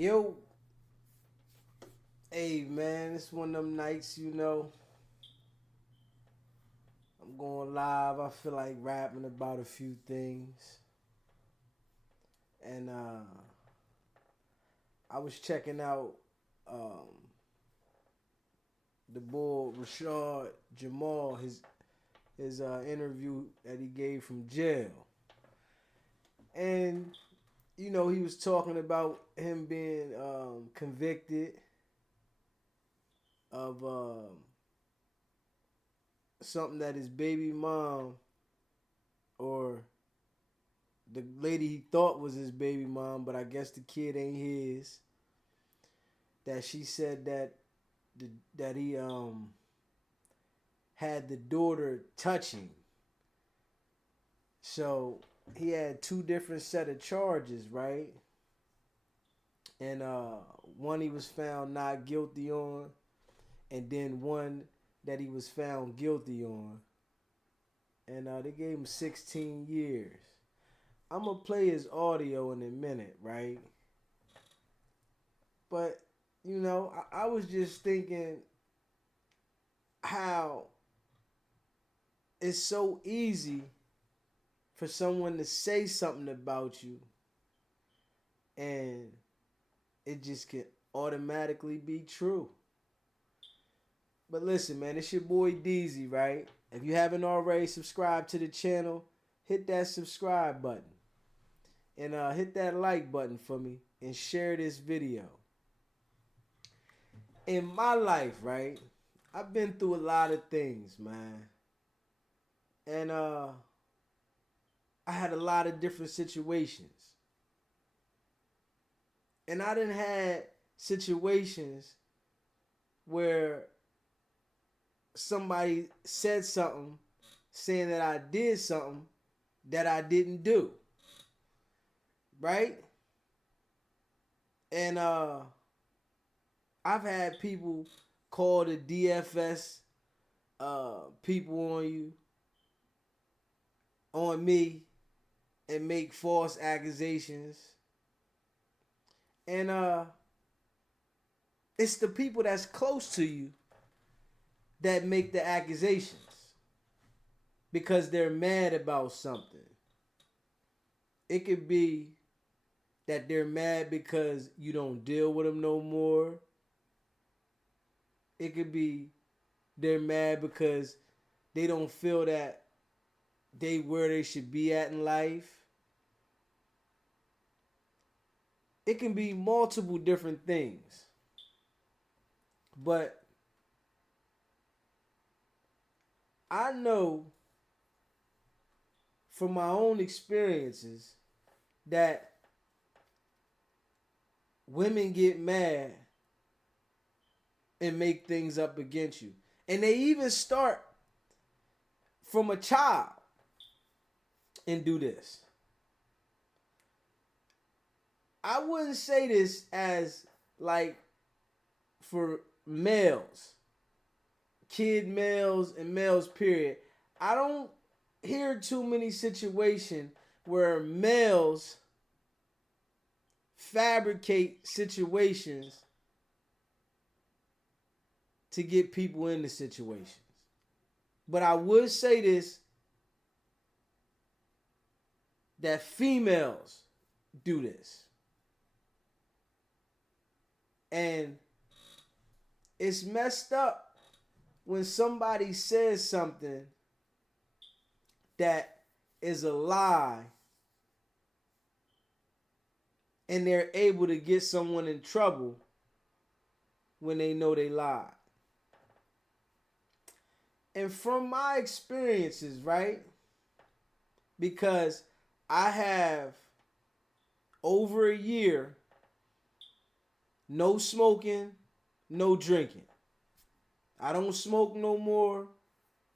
Yo, hey man, it's one of them nights, I'm going live. I feel like rapping about a few things. And I was checking out um, the boy Rashad Jamal, his interview that he gave from jail. And he was talking about him being convicted of something that his baby mom, or the lady he thought was his baby mom, but I guess the kid ain't his. That she said that he had the daughter touching. So he had two different set of charges, right? And one he was found not guilty on, and then one that he was found guilty on. And they gave him 16 years. I'm gonna play his audio in a minute, right? But I was just thinking how it's so easy for someone to say something about you, and it just can automatically be true. But listen, man, it's your boy DZ, right? If you haven't already subscribed to the channel, hit that subscribe button and hit that like button for me and share this video. In my life, right, I've been through a lot of things, man. And I had a lot of different situations. And I done had situations where somebody said something saying that I did something that I didn't do. Right? And I've had people call the DFS people on me, and make false accusations. And it's the people that's close to you that make the accusations because they're mad about something. It could be that they're mad because you don't deal with them no more. It could be they're mad because they don't feel that they where they should be at in life. It can be multiple different things. But I know from my own experiences that women get mad and make things up against you. And they even start from a child and do this. I wouldn't say this as like for males, kid males and males period. I don't hear too many situations where males fabricate situations to get people into situations. But I would say this, that females do this. And it's messed up when somebody says something that is a lie and they're able to get someone in trouble when they know they lied. And from my experiences, right? Because I have over a year no smoking, no drinking. I don't smoke no more.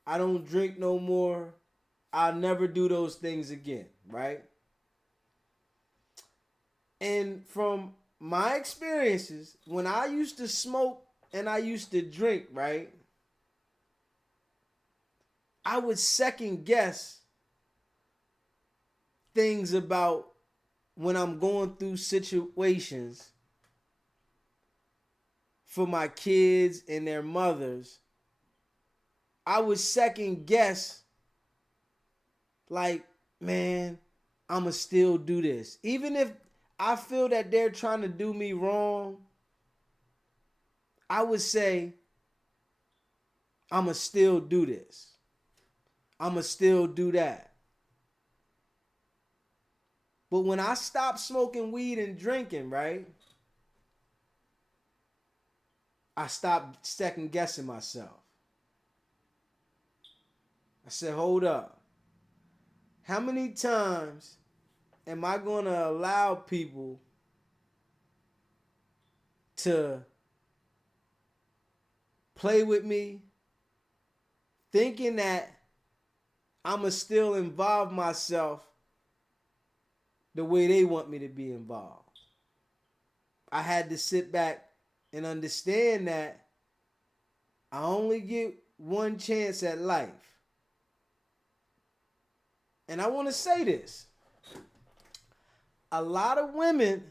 I don't drink no more. I'll never do those things again, right? And from my experiences, when I used to smoke and I used to drink, right? I would second guess things about when I'm going through situations for my kids and their mothers, I would second guess, like, man, I'ma still do this. Even if I feel that they're trying to do me wrong, I would say, I'ma still do this. I'ma still do that. But when I stopped smoking weed and drinking, right, I stopped second guessing myself. I said, hold up. How many times am I going to allow people to play with me, thinking that I'm going to still involve myself the way they want me to be involved? I had to sit back and understand that I only get one chance at life. And I want to say this. A lot of women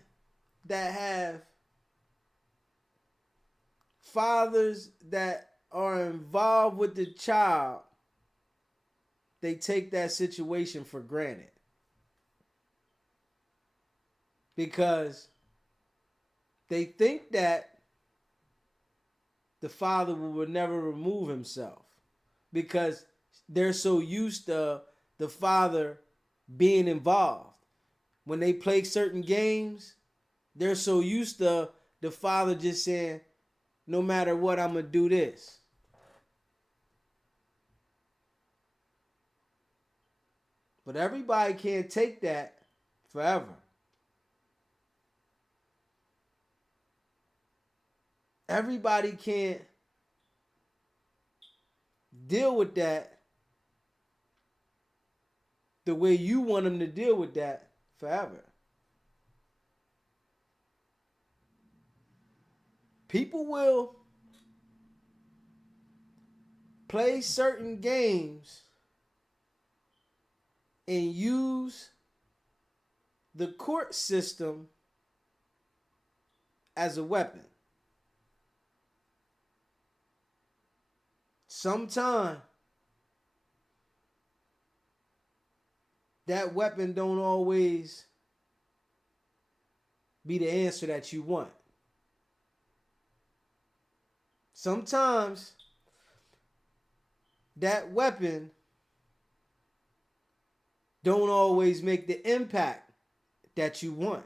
that have fathers that are involved with the child, they take that situation for granted. Because they think that the father will never remove himself. Because they're so used to the father being involved. When they play certain games, they're so used to the father just saying, no matter what, I'm going to do this. But everybody can't take that forever. Everybody can't deal with that the way you want them to deal with that forever. People will play certain games and use the court system as a weapon. Sometimes that weapon don't always be the answer that you want. Sometimes that weapon don't always make the impact that you want.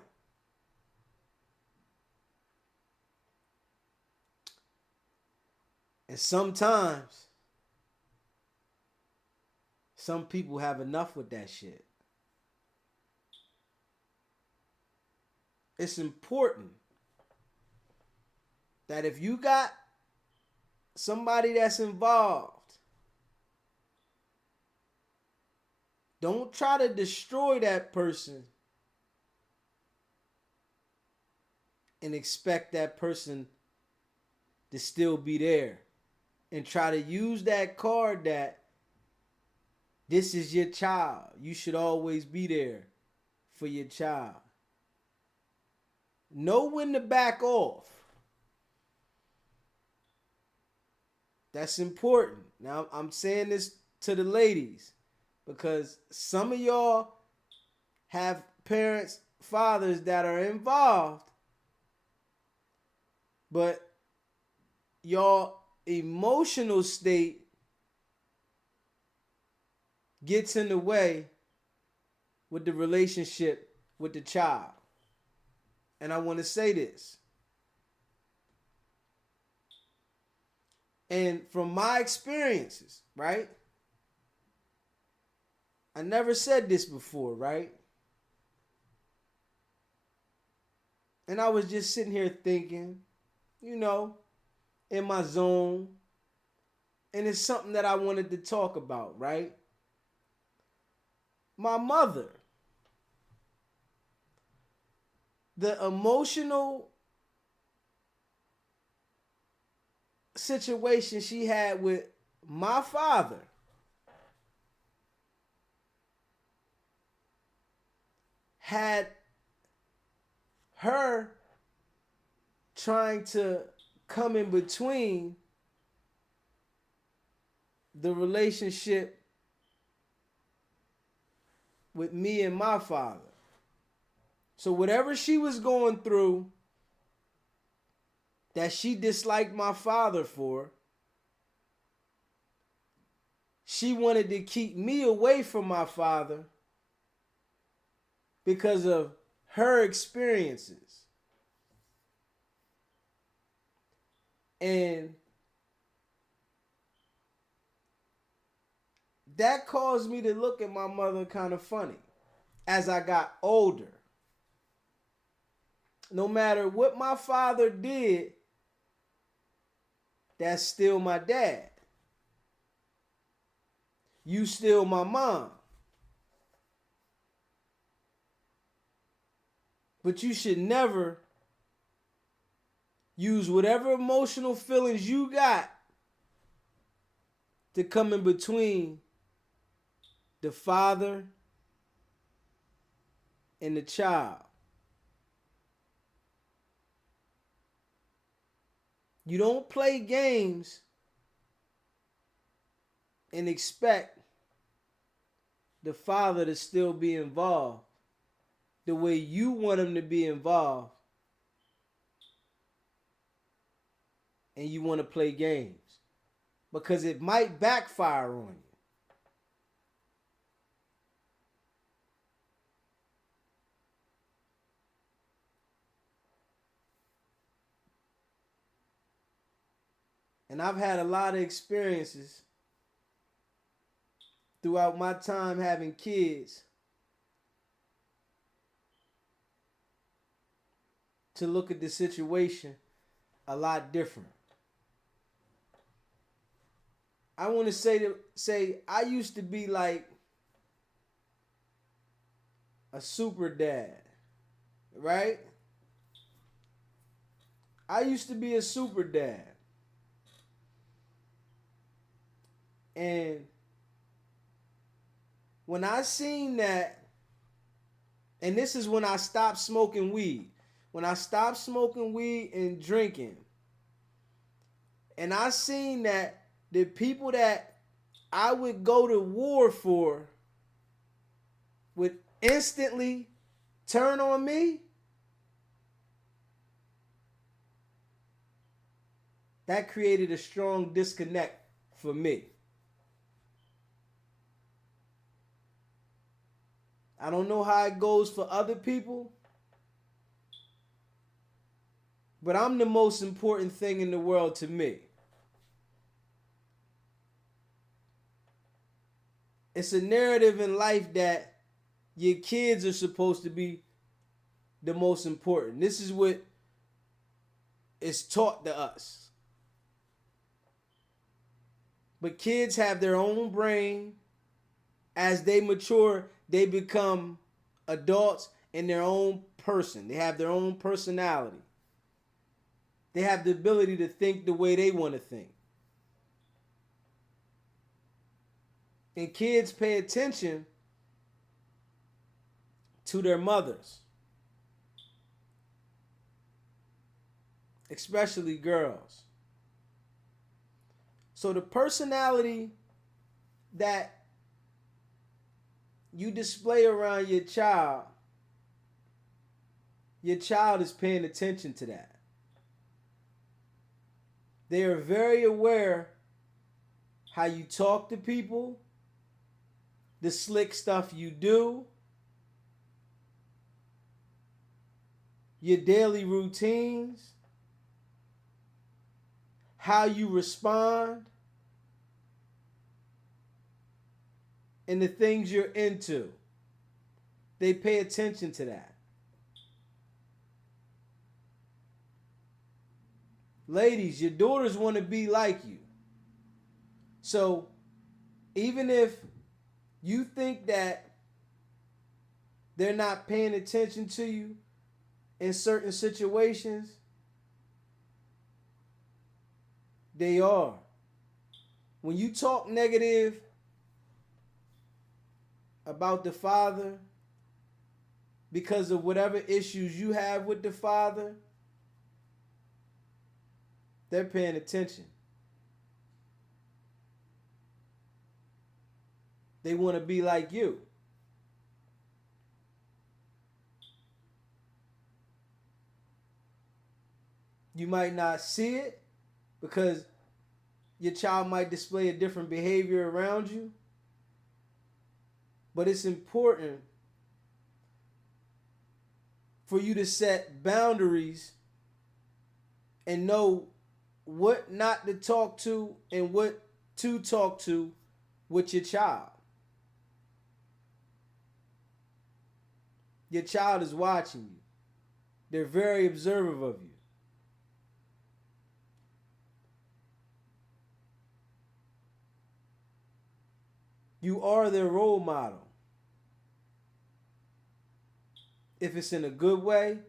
And sometimes some people have enough with that shit. It's important that if you got somebody that's involved, don't try to destroy that person and expect that person to still be there. And try to use that card that this is your child. You should always be there for your child. Know when to back off. That's important. Now, I'm saying this to the ladies because some of y'all have parents, fathers that are involved, but y'all emotional state gets in the way with the relationship with the child. And I want to say this. And from my experiences, right? I never said this before, right? And I was just sitting here thinking, in my zone. And it's something that I wanted to talk about, right? My mother. The emotional situation she had with my father had her trying to come in between the relationship with me and my father. So whatever she was going through that she disliked my father for, she wanted to keep me away from my father because of her experiences. And that caused me to look at my mother kind of funny as I got older. No matter what my father did, that's still my dad. You still my mom. But you should never use whatever emotional feelings you got to come in between the father and the child. You don't play games and expect the father to still be involved the way you want him to be involved, and you want to play games because it might backfire on you. And I've had a lot of experiences throughout my time having kids to look at the situation a lot different. I want to say I used to be like a super dad, right? I used to be a super dad. And when I seen that, and this is when I stopped smoking weed. When I stopped smoking weed and drinking, and I seen that the people that I would go to war for would instantly turn on me, that created a strong disconnect for me. I don't know how it goes for other people, but I'm the most important thing in the world to me. It's a narrative in life that your kids are supposed to be the most important. This is what is taught to us. But kids have their own brain. As they mature, they become adults in their own person. They have their own personality. They have the ability to think the way they want to think. And kids pay attention to their mothers, especially girls. So the personality that you display around your child is paying attention to that. They are very aware how you talk to people, the slick stuff you do, your daily routines, how you respond, and the things you're into. They pay attention to that. Ladies, your daughters want to be like you. So even if you think that they're not paying attention to you in certain situations, they are. When you talk negative about the father because of whatever issues you have with the father, They're paying attention. They want to be like you. You might not see it because your child might display a different behavior around you, but it's important for you to set boundaries and know what not to talk to and what to talk to with your child. Your child is watching you. They're very observant of you. You are their role model. If it's in a good way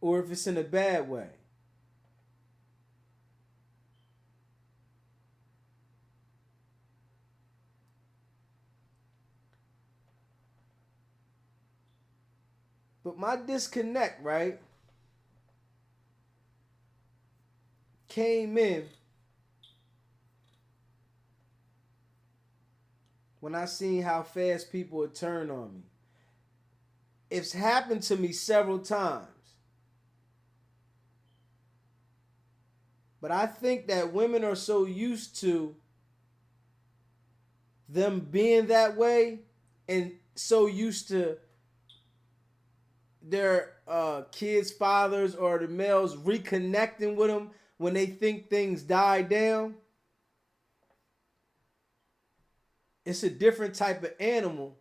or if it's in a bad way. But my disconnect, right, came in when I seen how fast people would turn on me. It's happened to me several times. But I think that women are so used to them being that way and so used to their kids' fathers or the males reconnecting with them when they think things die down. It's a different type of animal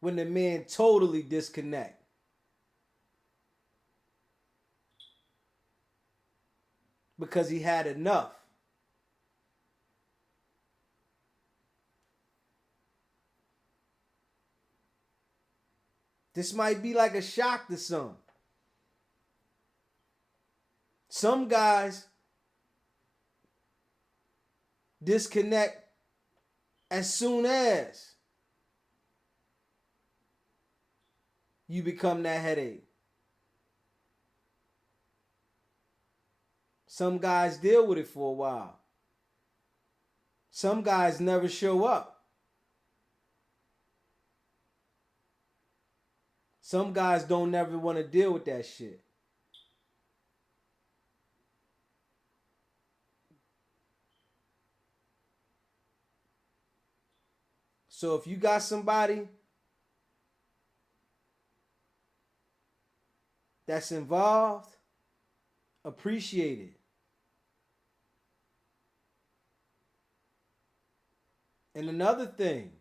when the man totally disconnect. Because he had enough. This might be like a shock to some. Some guys disconnect as soon as you become that headache. Some guys deal with it for a while. Some guys never show up. Some guys don't never want to deal with that shit. So if you got somebody that's involved, appreciate it. And another thing,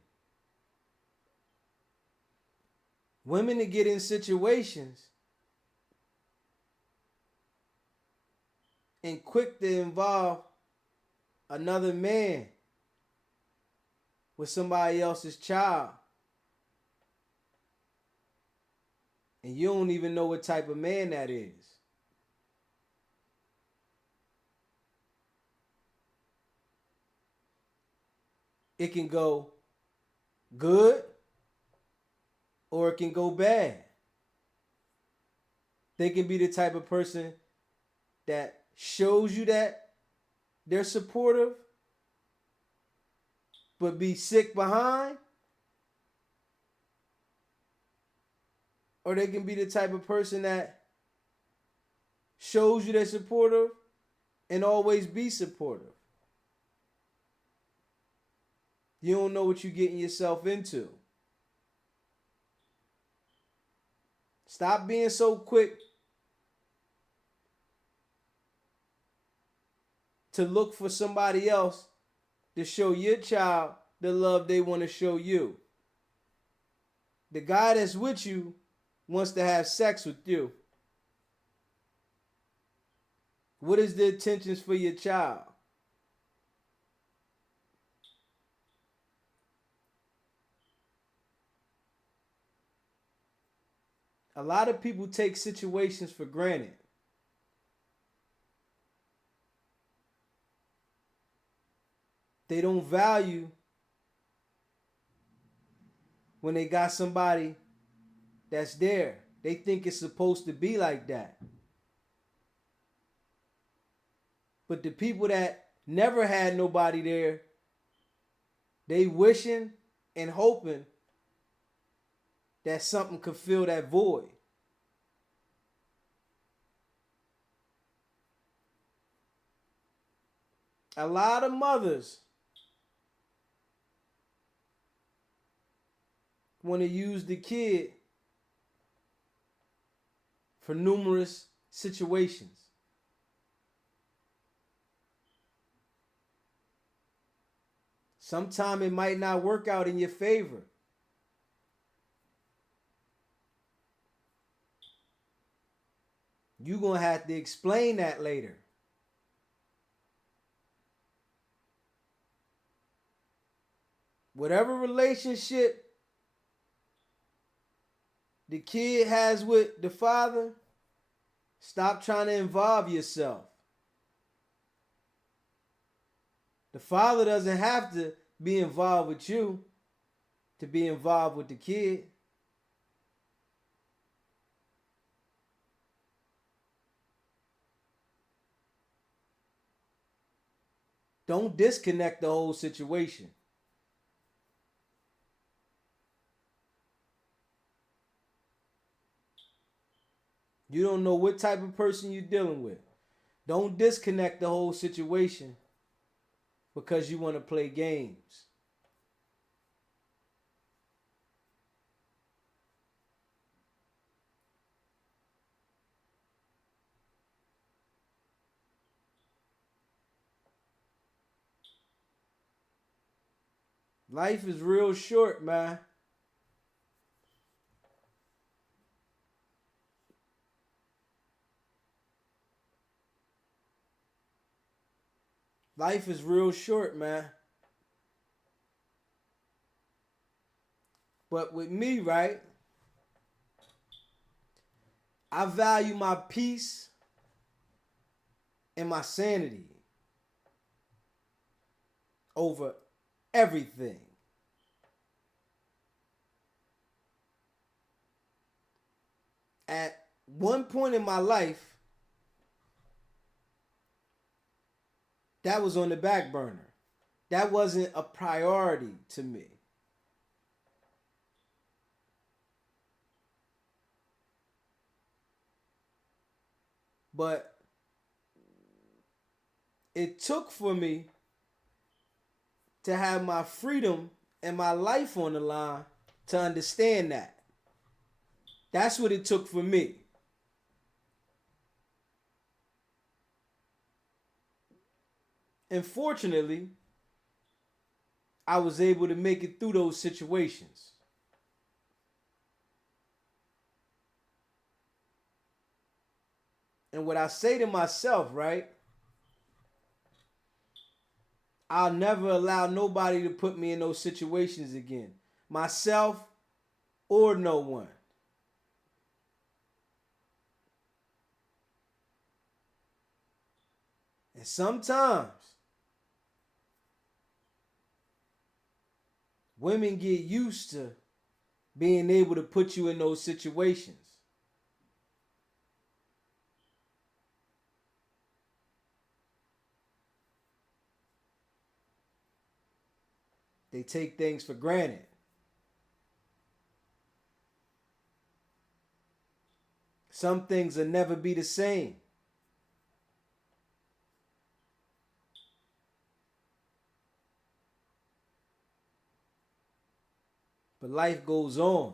women that get in situations and quick to involve another man with somebody else's child, and you don't even know what type of man that is. It can go good or it can go bad. They can be the type of person that shows you that they're supportive but be sick behind. Or they can be the type of person that shows you they're supportive and always be supportive. You don't know what you're getting yourself into. Stop being so quick to look for somebody else to show your child the love they want to show you. The guy that's with you wants to have sex with you. What is the intentions for your child? A lot of people take situations for granted. They don't value when they got somebody that's there. They think it's supposed to be like that. But the people that never had nobody there, they wishing and hoping that something could fill that void. A lot of mothers want to use the kid for numerous situations. Sometimes it might not work out in your favor. You're going to have to explain that later. Whatever relationship the kid has with the father, stop trying to involve yourself. The father doesn't have to be involved with you to be involved with the kid. Don't disconnect the whole situation. You don't know what type of person you're dealing with. Don't disconnect the whole situation because you want to play games. Life is real short, man. Life is real short, man. But with me, right, I value my peace and my sanity over everything. At one point in my life, that was on the back burner. That wasn't a priority to me. But it took for me to have my freedom and my life on the line to understand that. That's what it took for me. And fortunately, I was able to make it through those situations. And what I say to myself, right? I'll never allow nobody to put me in those situations again. Myself or no one. And sometimes women get used to being able to put you in those situations. They take things for granted. Some things will never be the same. But life goes on.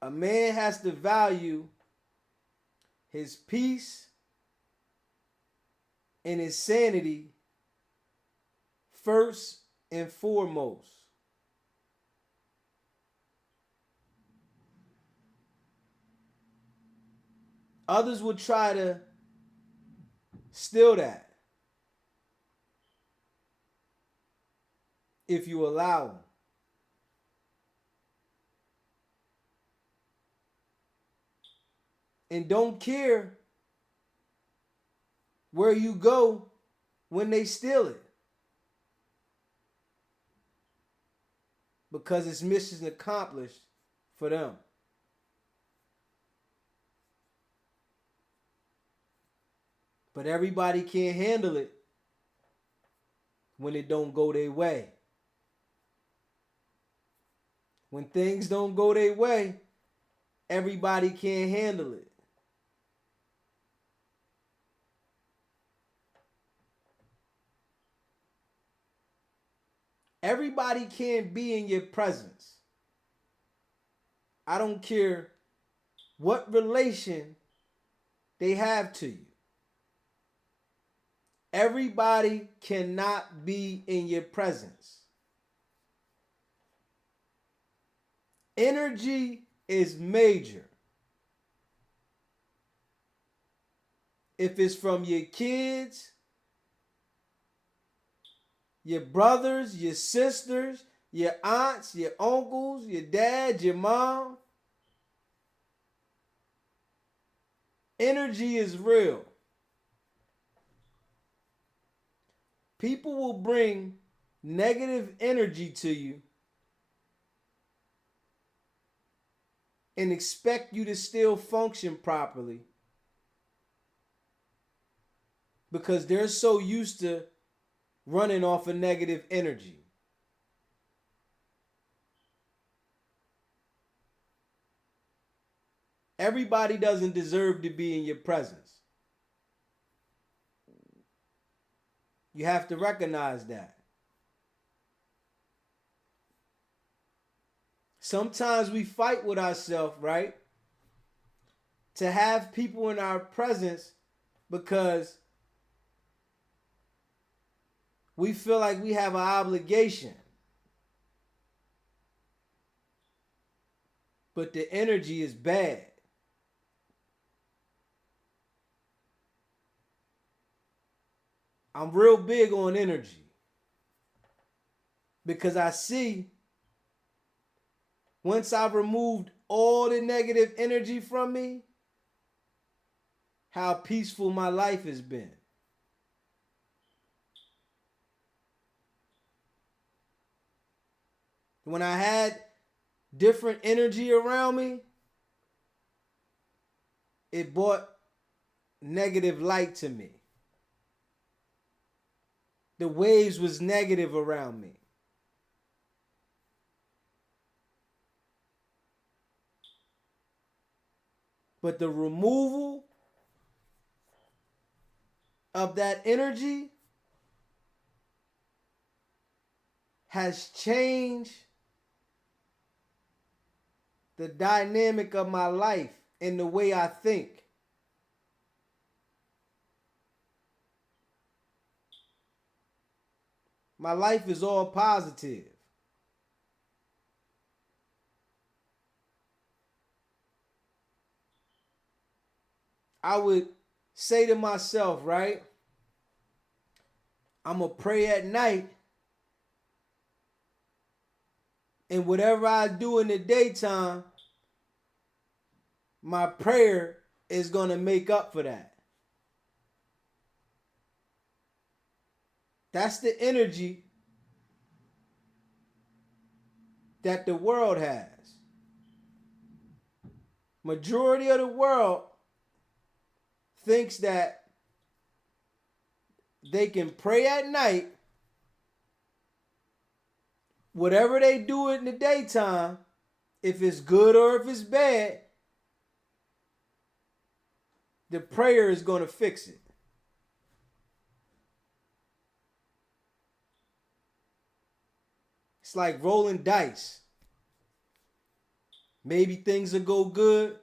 A man has to value his peace and his sanity first and foremost. Others will try to steal that if you allow them. And don't care where you go when they steal it. because it's mission accomplished for them. But everybody can't handle it when it don't go their way. When things don't go their way, everybody can't handle it. Everybody can't be in your presence. I don't care what relation they have to you. Everybody cannot be in your presence. Energy is major. If it's from your kids, your brothers, your sisters, your aunts, your uncles, your dad, your mom, energy is real. People will bring negative energy to you and expect you to still function properly because they're so used to running off of negative energy. Everybody doesn't deserve to be in your presence. You have to recognize that. Sometimes we fight with ourselves, right? To have people in our presence because we feel like we have an obligation. But the energy is bad. I'm real big on energy because I see once I've removed all the negative energy from me, how peaceful my life has been. When I had different energy around me, it brought negative light to me. The waves was negative around me. But the removal of that energy has changed the dynamic of my life and the way I think. My life is all positive. I would say to myself, right? I'm going to pray at night. And whatever I do in the daytime, my prayer is going to make up for that. That's the energy that the world has. Majority of the world thinks that they can pray at night. Whatever they do in the daytime, if it's good or if it's bad, the prayer is going to fix it. It's like rolling dice. Maybe things will go good,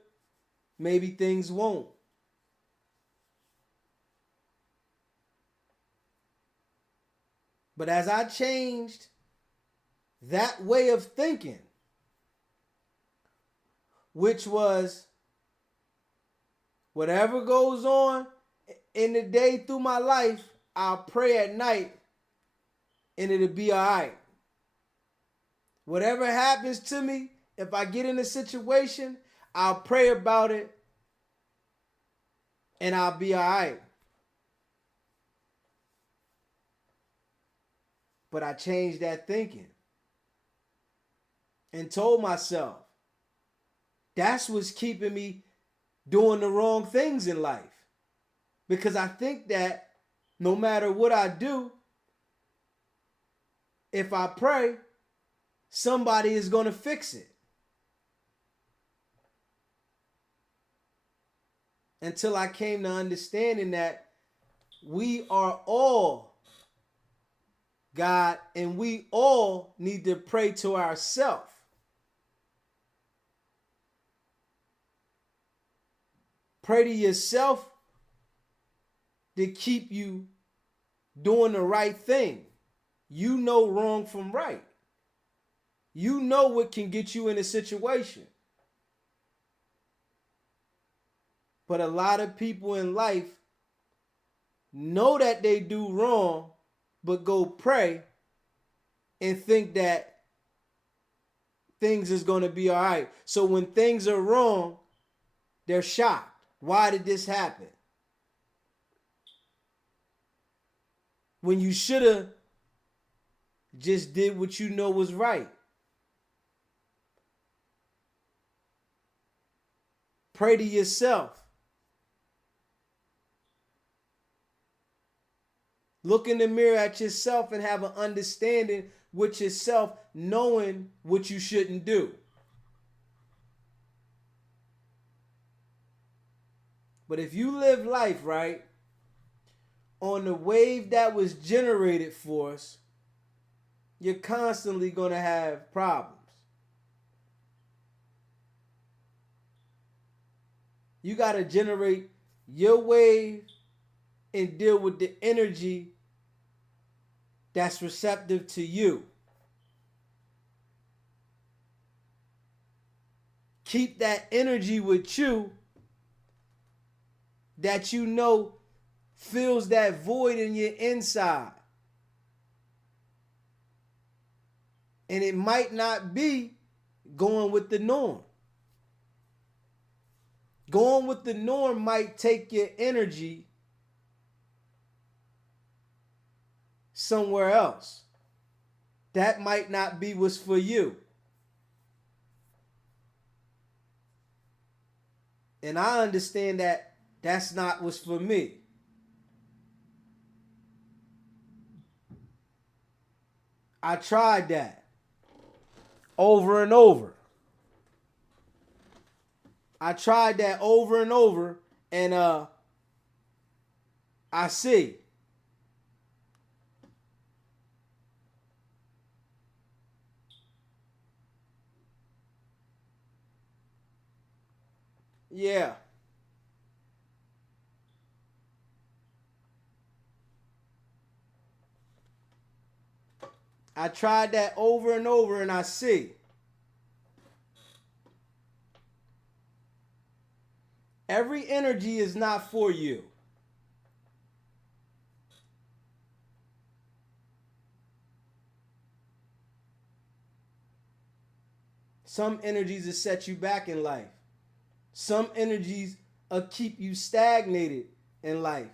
maybe things won't. But as I changed that way of thinking, which was whatever goes on in the day through my life, I'll pray at night and it'll be all right. Whatever happens to me, if I get in a situation, I'll pray about it and I'll be all right. But I changed that thinking. and told myself that's what's keeping me doing the wrong things in life. Because I think that no matter what I do, if I pray, somebody is going to fix it. Until I came to understanding that we are all God and we all need to pray to ourselves. Pray to yourself to keep you doing the right thing. You know wrong from right. You know what can get you in a situation. But a lot of people in life know that they do wrong, but go pray and think that things is going to be all right. So when things are wrong, they're shocked. Why did this happen? When you should have just did what you know was right. Pray to yourself. Look in the mirror at yourself and have an understanding with yourself, knowing what you shouldn't do. But if you live life right on the wave that was generated for us, you're constantly going to have problems. You got to generate your wave and deal with the energy that's receptive to you. Keep that energy with you that you know fills that void in your inside. And it might not be going with the norm. Going with the norm might take your energy somewhere else. That might not be what's for you. And I understand that that's not what's for me. I tried that over and over. I tried that over and over, and I see. Yeah. I tried that over and over, and I see. Every energy is not for you. Some energies will set you back in life. Some energies will keep you stagnated in life.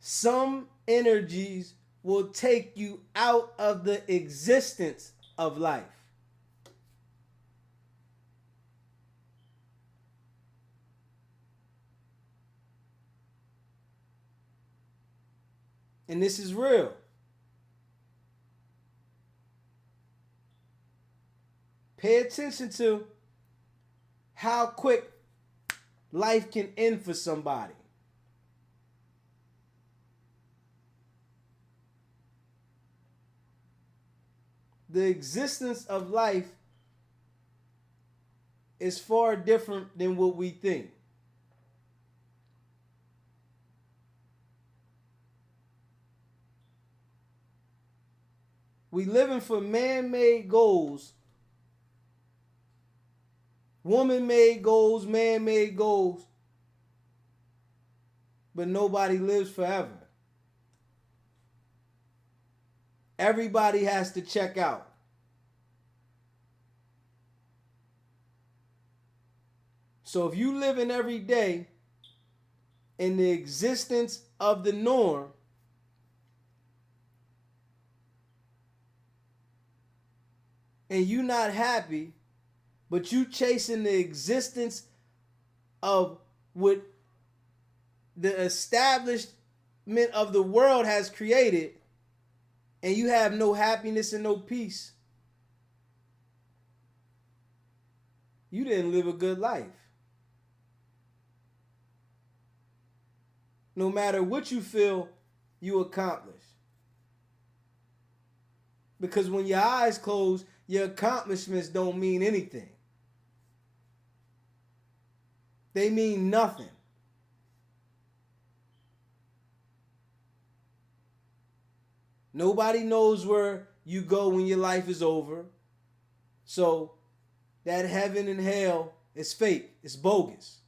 Some energies will take you out of the existence of life. And this is real. Pay attention to how quick life can end for somebody. The existence of life is far different than what we think. We living for man-made goals, woman-made goals, man-made goals, but nobody lives forever. Everybody has to check out. So if you living every day in the existence of the norm, and you not happy, but you chasing the existence of what the establishment of the world has created, and you have no happiness and no peace, you didn't live a good life. No matter what you feel you accomplish. Because when your eyes close, your accomplishments don't mean anything. They mean nothing. Nobody knows where you go when your life is over. So that heaven and hell is fake. It's bogus.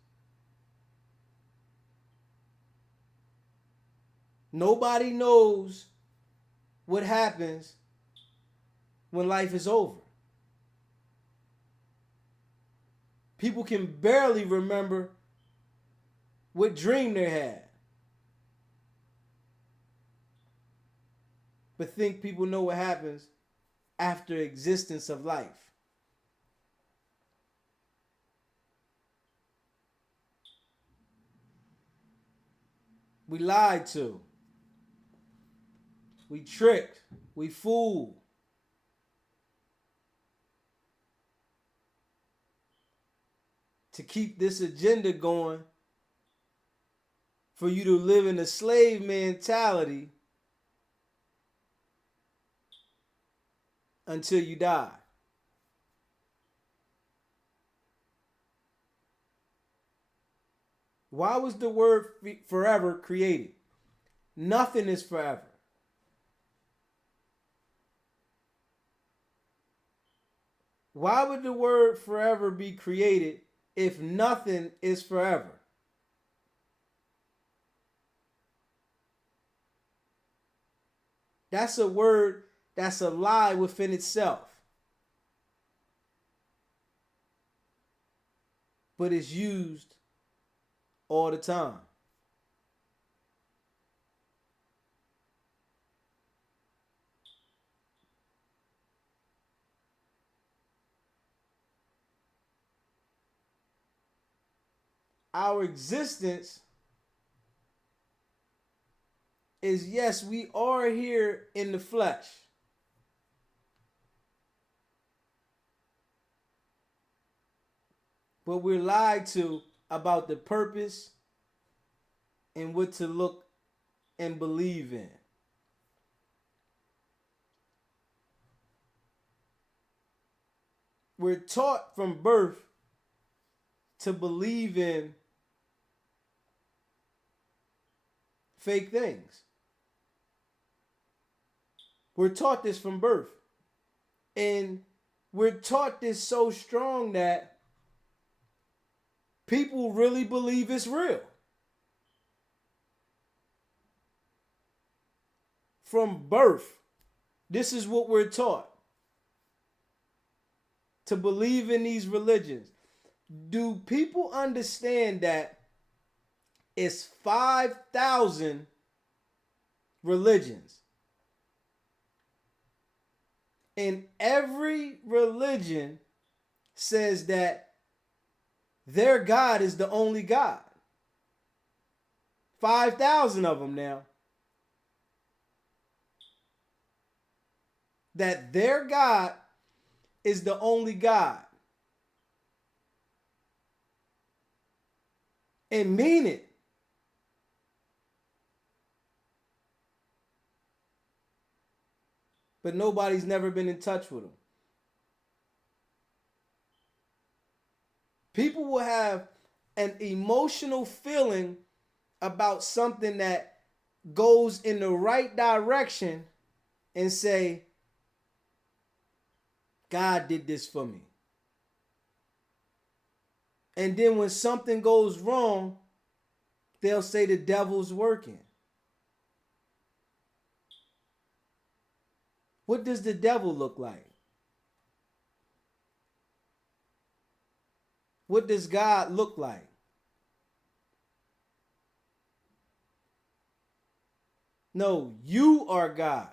Nobody knows what happens when life is over. People can barely remember what dream they had. But think people know what happens after existence of life. We lied to. We tricked. We fooled. To keep this agenda going, for you to live in a slave mentality until you die. Why was the word forever created? Nothing is forever. Why would the word forever be created if nothing is forever? That's a word that's a lie within itself. But it's used all the time. Our existence is, yes, we are here in the flesh. But we're lied to about the purpose and what to look and believe in. We're taught from birth to believe in fake things. We're taught this from birth. And we're taught this so strong that people really believe it's real. From birth, this is what we're taught. To believe in these religions. Do people understand that it's 5,000 religions? And every religion says that their God is the only God. 5,000 of them now. That their God is the only God. And mean it. But nobody's never been in touch with them. People will have an emotional feeling about something that goes in the right direction and say, God did this for me. And then when something goes wrong, they'll say the devil's working. What does the devil look like? What does God look like? No, you are God.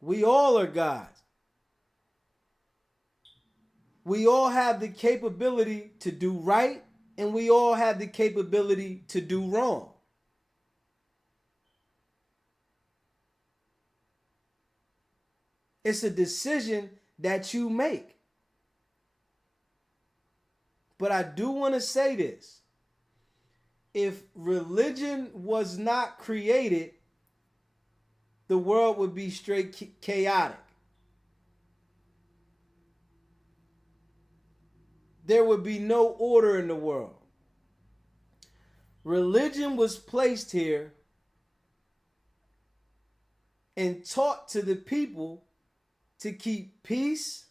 We all are gods. we all have the capability to do right, and we all have the capability to do wrong. It's a decision that you make. But I do want to say this. If religion was not created, the world would be straight chaotic. There would be no order in the world. Religion was placed here and taught to the people to keep peace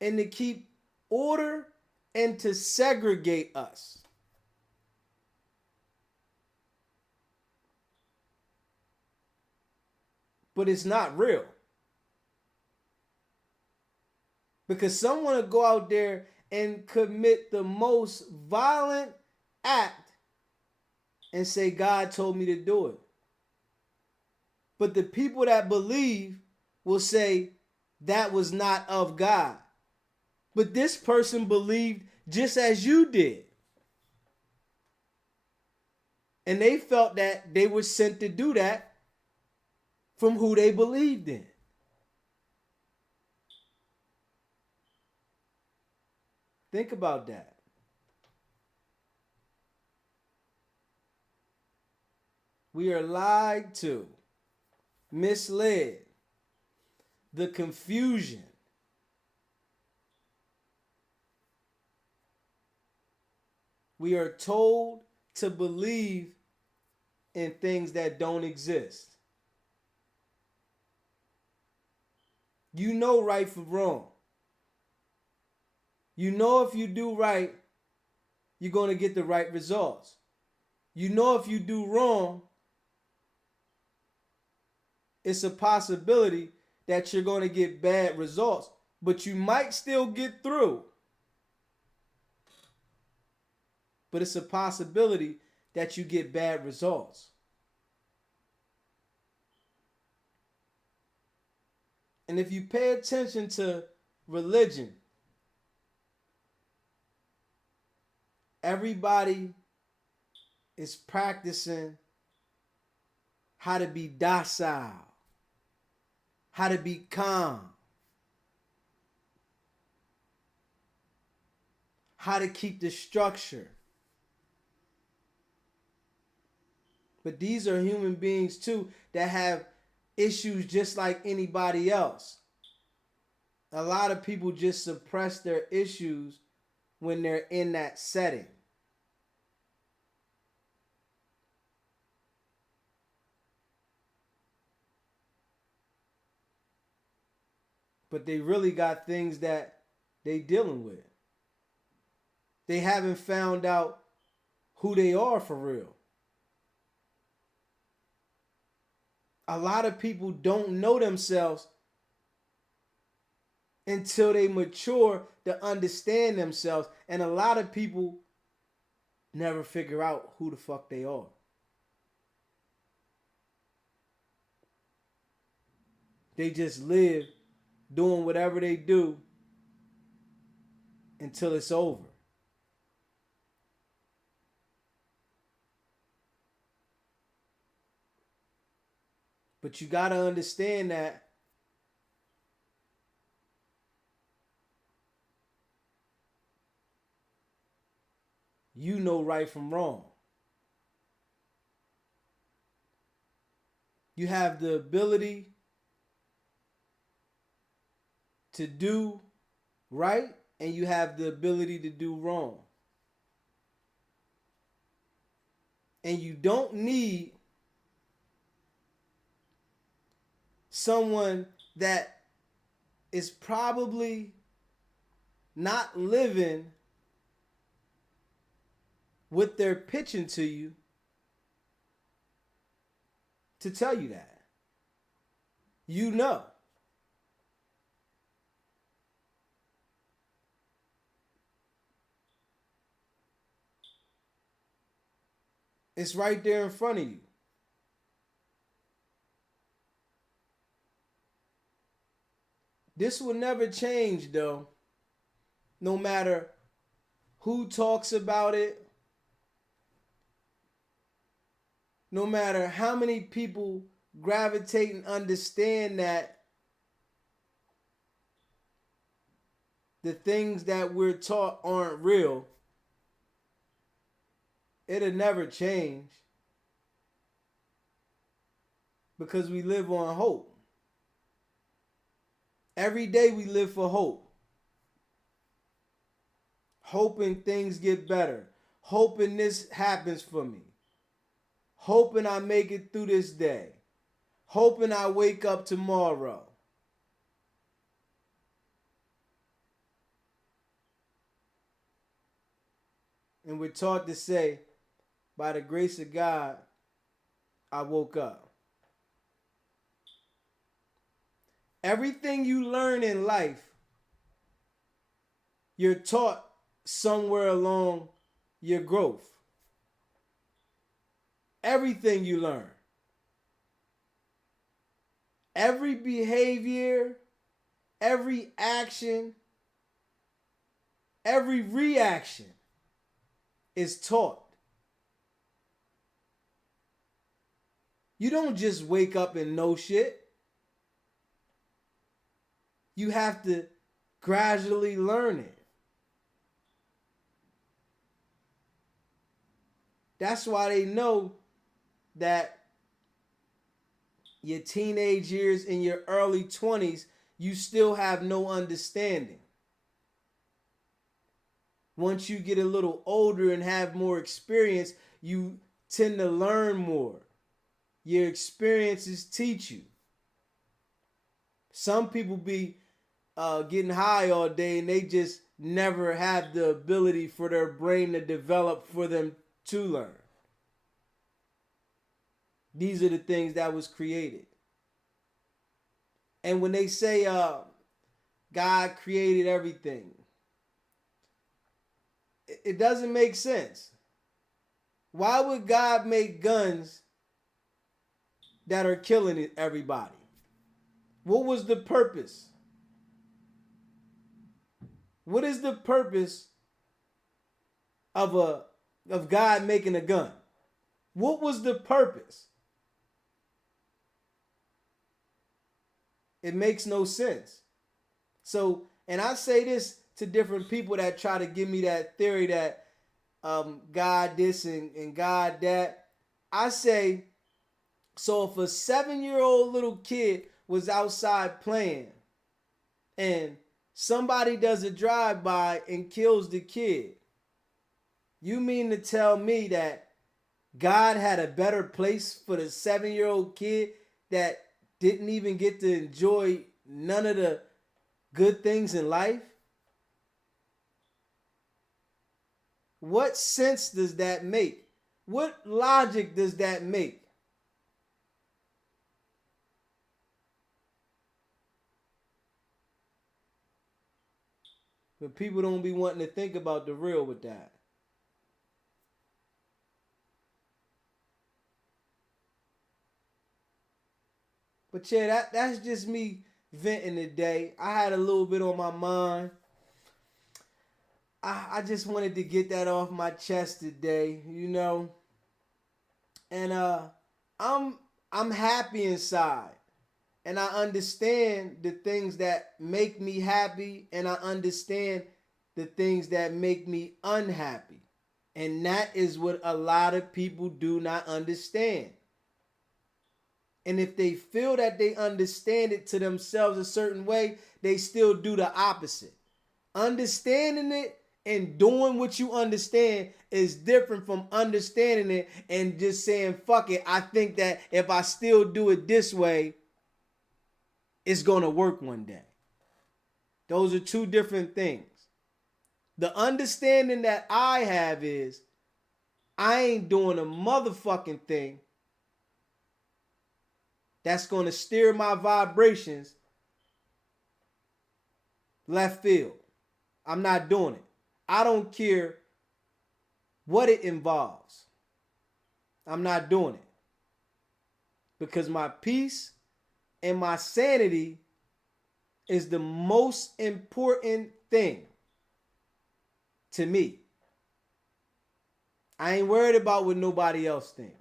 and to keep order and to segregate us. But it's not real. Because someone will go out there and commit the most violent act and say, God told me to do it. But the people that believe will say, that was not of God. But this person believed just as you did. And they felt that they were sent to do that from who they believed in. Think about that. We are lied to, misled, the confusion. We are told to believe in things that don't exist. You know right from wrong. You know if you do right, you're going to get the right results. You know if you do wrong, it's a possibility that you're going to get bad results, but you might still get through. But it's a possibility that you get bad results. And if you pay attention to religion, everybody is practicing how to be docile, how to be calm, how to keep the structure. But these are human beings too that have issues just like anybody else. A lot of people just suppress their issues when they're in that setting. But they really got things that they dealing with. They haven't found out who they are for real. A lot of people don't know themselves until they mature to understand themselves. And a lot of people never figure out who the fuck they are. They just live doing whatever they do until it's over. But you got to understand that you know right from wrong. You have the ability to do right, and you have the ability to do wrong. And you don't need someone that is probably not living what they're pitching to you to tell you that. You know. It's right there in front of you. This will never change though No matter who talks about it, no matter how many people gravitate and understand that the things that we're taught aren't real, it'll never change because we live on hope. Every day we live for hope. Hoping things get better. Hoping this happens for me. Hoping I make it through this day. Hoping I wake up tomorrow. And we're taught to say, by the grace of God, I woke up. Everything you learn in life, you're taught somewhere along your growth. Everything you learn. Every behavior, every action, every reaction is taught. You don't just wake up and know shit. You have to gradually learn it. That's why they know that your teenage years in your early 20s, you still have no understanding. Once you get a little older and have more experience, you tend to learn more. Your experiences teach you. Some people be getting high all day and they just never have the ability for their brain to develop for them to learn. These are the things that was created. And when they say God created everything, it doesn't make sense. Why would God make guns that are killing everybody? What was the purpose? What is the purpose of God making a gun? What was the purpose? It makes no sense. So, and I say this to different people that try to give me that theory that God this and God that. I say, so if a 7-year-old little kid was outside playing and somebody does a drive-by and kills the kid, you mean to tell me that God had a better place for the 7-year-old kid that didn't even get to enjoy none of the good things in life? What sense does that make? What logic does that make? But people don't be wanting to think about the real with that. But yeah, that's just me venting today. I had a little bit on my mind. I just wanted to get that off my chest today, you know. And I'm happy inside. And I understand the things that make me happy, and I understand the things that make me unhappy. And that is what a lot of people do not understand. And if they feel that they understand it to themselves a certain way, they still do the opposite. Understanding it and doing what you understand is different from understanding it and just saying, fuck it, I think that if I still do it this way, it's going to work one day. Those are two different things. The understanding that I have is I ain't doing a motherfucking thing that's going to steer my vibrations left field. I'm not doing it. I don't care what it involves. I'm not doing it. Because my peace and my sanity is the most important thing. to me. I ain't worried about what nobody else thinks.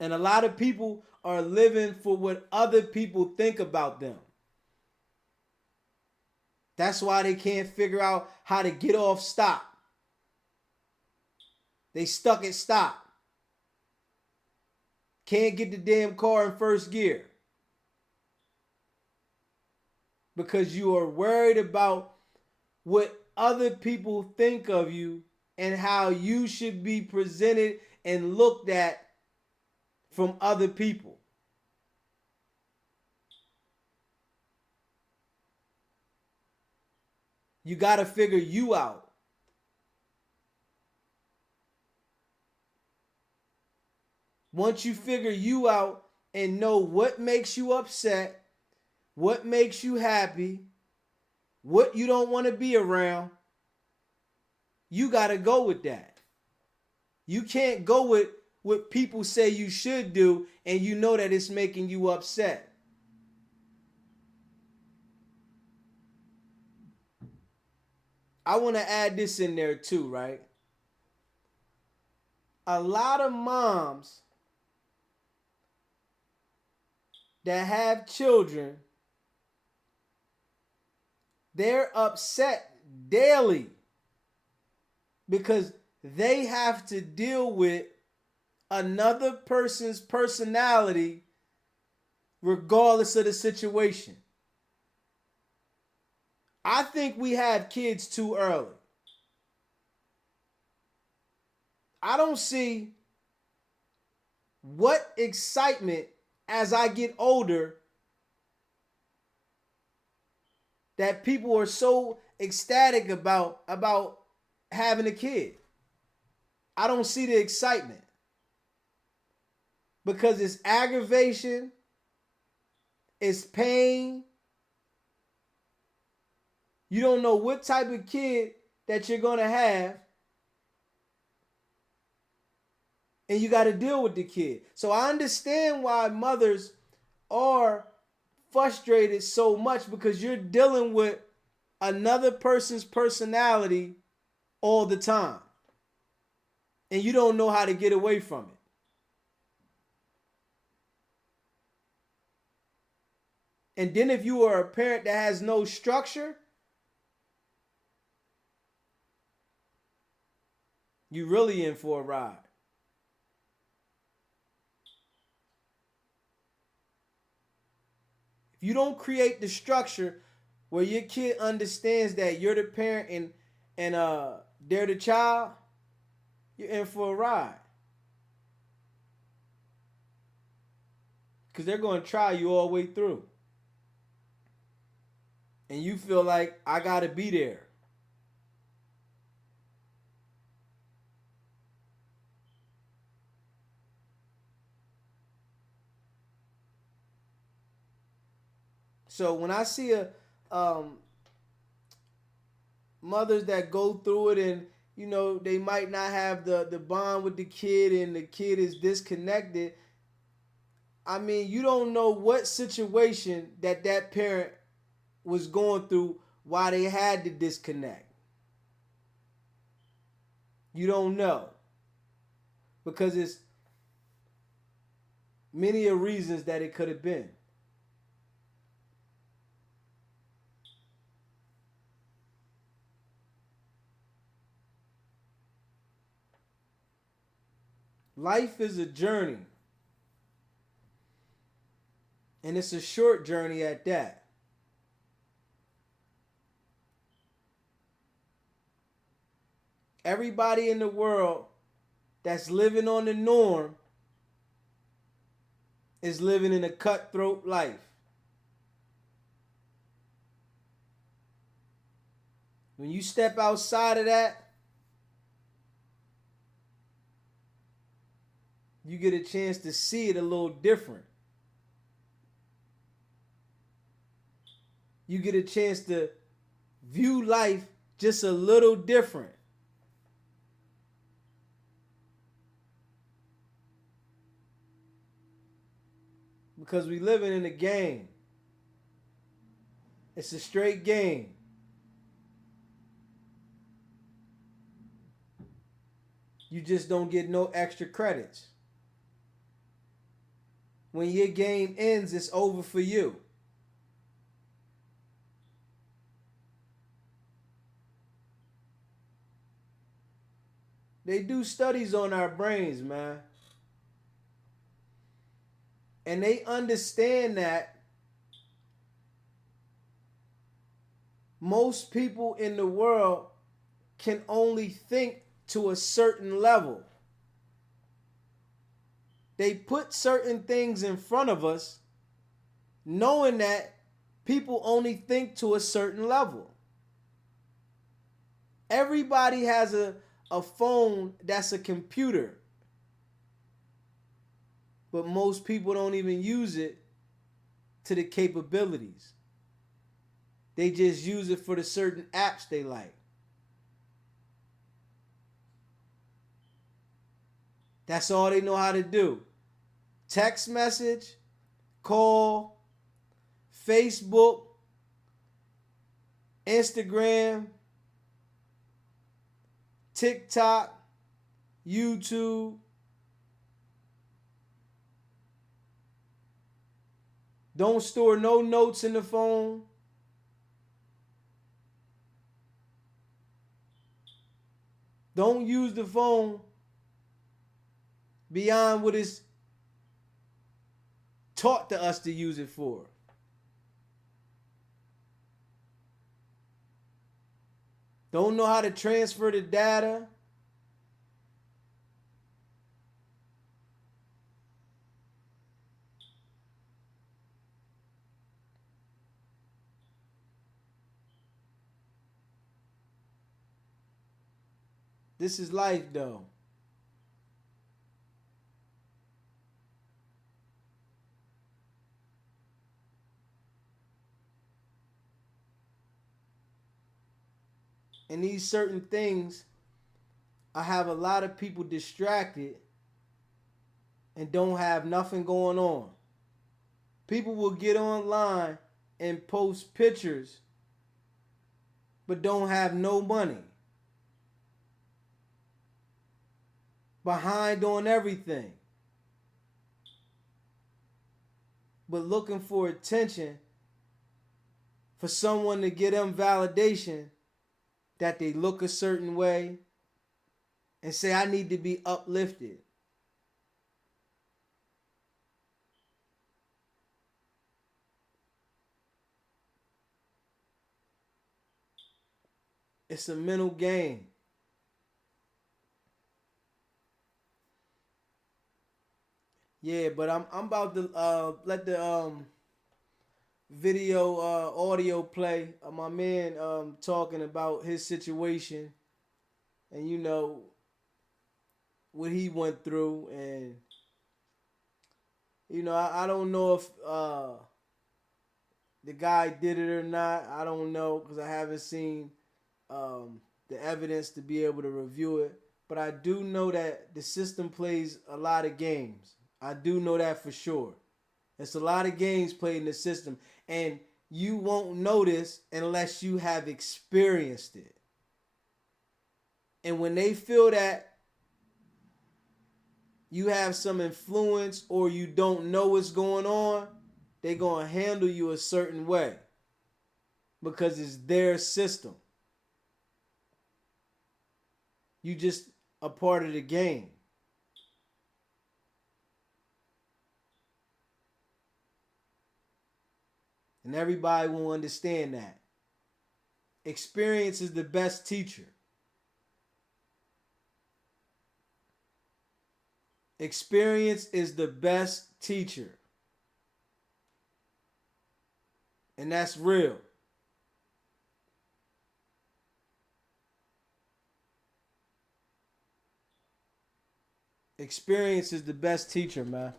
And a lot of people are living for what other people think about them. That's why they can't figure out how to get off stop. They stuck at stop. Can't get the damn car in first gear. Because you are worried about what other people think of you and how you should be presented and looked at from other people. You got to figure you out. Once you figure you out and know what makes you upset, what makes you happy, what you don't want to be around, you got to go with that. You can't go with what people say you should do and you know that it's making you upset. I want to add this in there too, right? A lot of moms that have children, they're upset daily because they have to deal with another person's personality regardless of the situation. I think we have kids too early. I don't see what excitement as I get older that people are so ecstatic about having a kid. I don't see the excitement because it's aggravation, it's pain. You don't know what type of kid that you're going to have, and you got to deal with the kid. So I understand why mothers are frustrated so much because you're dealing with another person's personality all the time. And you don't know how to get away from it. And then if you are a parent that has no structure, you really in for a ride. If you don't create the structure where your kid understands that you're the parent and they're the child, you're in for a ride. Because they're going to try you all the way through. And you feel like, I got to be there. So when I see mothers that go through it and, you know, they might not have the bond with the kid and the kid is disconnected, I mean, you don't know what situation that parent was going through why they had to disconnect. You don't know. Because it's many of reasons that it could have been. Life is a journey. And it's a short journey at that. Everybody in the world that's living on the norm is living in a cutthroat life. When you step outside of that, you get a chance to see it a little different. You get a chance to view life just a little different. Because we living in a game. It's a straight game. You just don't get no extra credits. When your game ends, it's over for you. They do studies on our brains, man. And they understand that most people in the world can only think to a certain level. They put certain things in front of us knowing that people only think to a certain level. Everybody has a phone that's a computer, but most people don't even use it to the capabilities. They just use it for the certain apps they like. That's all they know how to do. Text message, call, Facebook, Instagram, TikTok, YouTube. Don't store no notes in the phone. Don't use the phone beyond what is taught to us to use it for. Don't know how to transfer the data. This is life, though. And these certain things, I have a lot of people distracted and don't have nothing going on. People will get online and post pictures but don't have no money. Behind on everything. But looking for attention, for someone to get them validation that they look a certain way and say, I need to be uplifted. It's a mental game. Yeah, but I'm about to let the video audio play. My man talking about his situation and what he went through, and I don't know if the guy did it or not. I don't know because I haven't seen the evidence to be able to review it. But I do know that the system plays a lot of games. I do know that for sure. It's a lot of games played in the system. And you won't notice unless you have experienced it. And when they feel that you have some influence or you don't know what's going on, they're going to handle you a certain way. Because it's their system. You just a part of the game. And everybody will understand that. Experience is the best teacher. Experience is the best teacher. And that's real. Experience is the best teacher, man.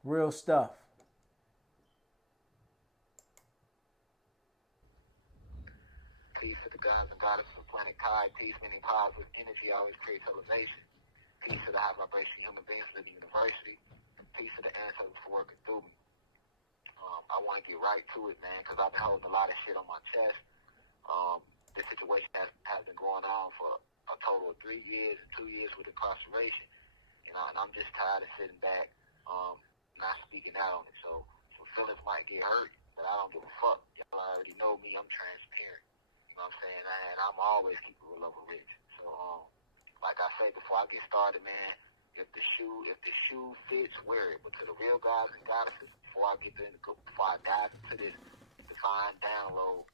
Real stuff. Peace to the gods and goddesses of planet Kai. Peace, meaning positive energy always creates elevation. Peace to the high vibration human beings of the university. Peace to the ancestors for working through me. I want to get right to it, man, because I've been holding a lot of shit on my chest. this situation has been going on for a total of 3 years and 2 years with incarceration. And I'm just tired of sitting back, not speaking out on it. So feelings might get hurt, but I don't give a fuck. Y'all already know me. I'm transparent. You know what I'm saying? And I'm always keep it real over rich. So, like I say before I get started, man, if the shoe fits, wear it. But to the real guys and goddesses, before I dive into this divine download,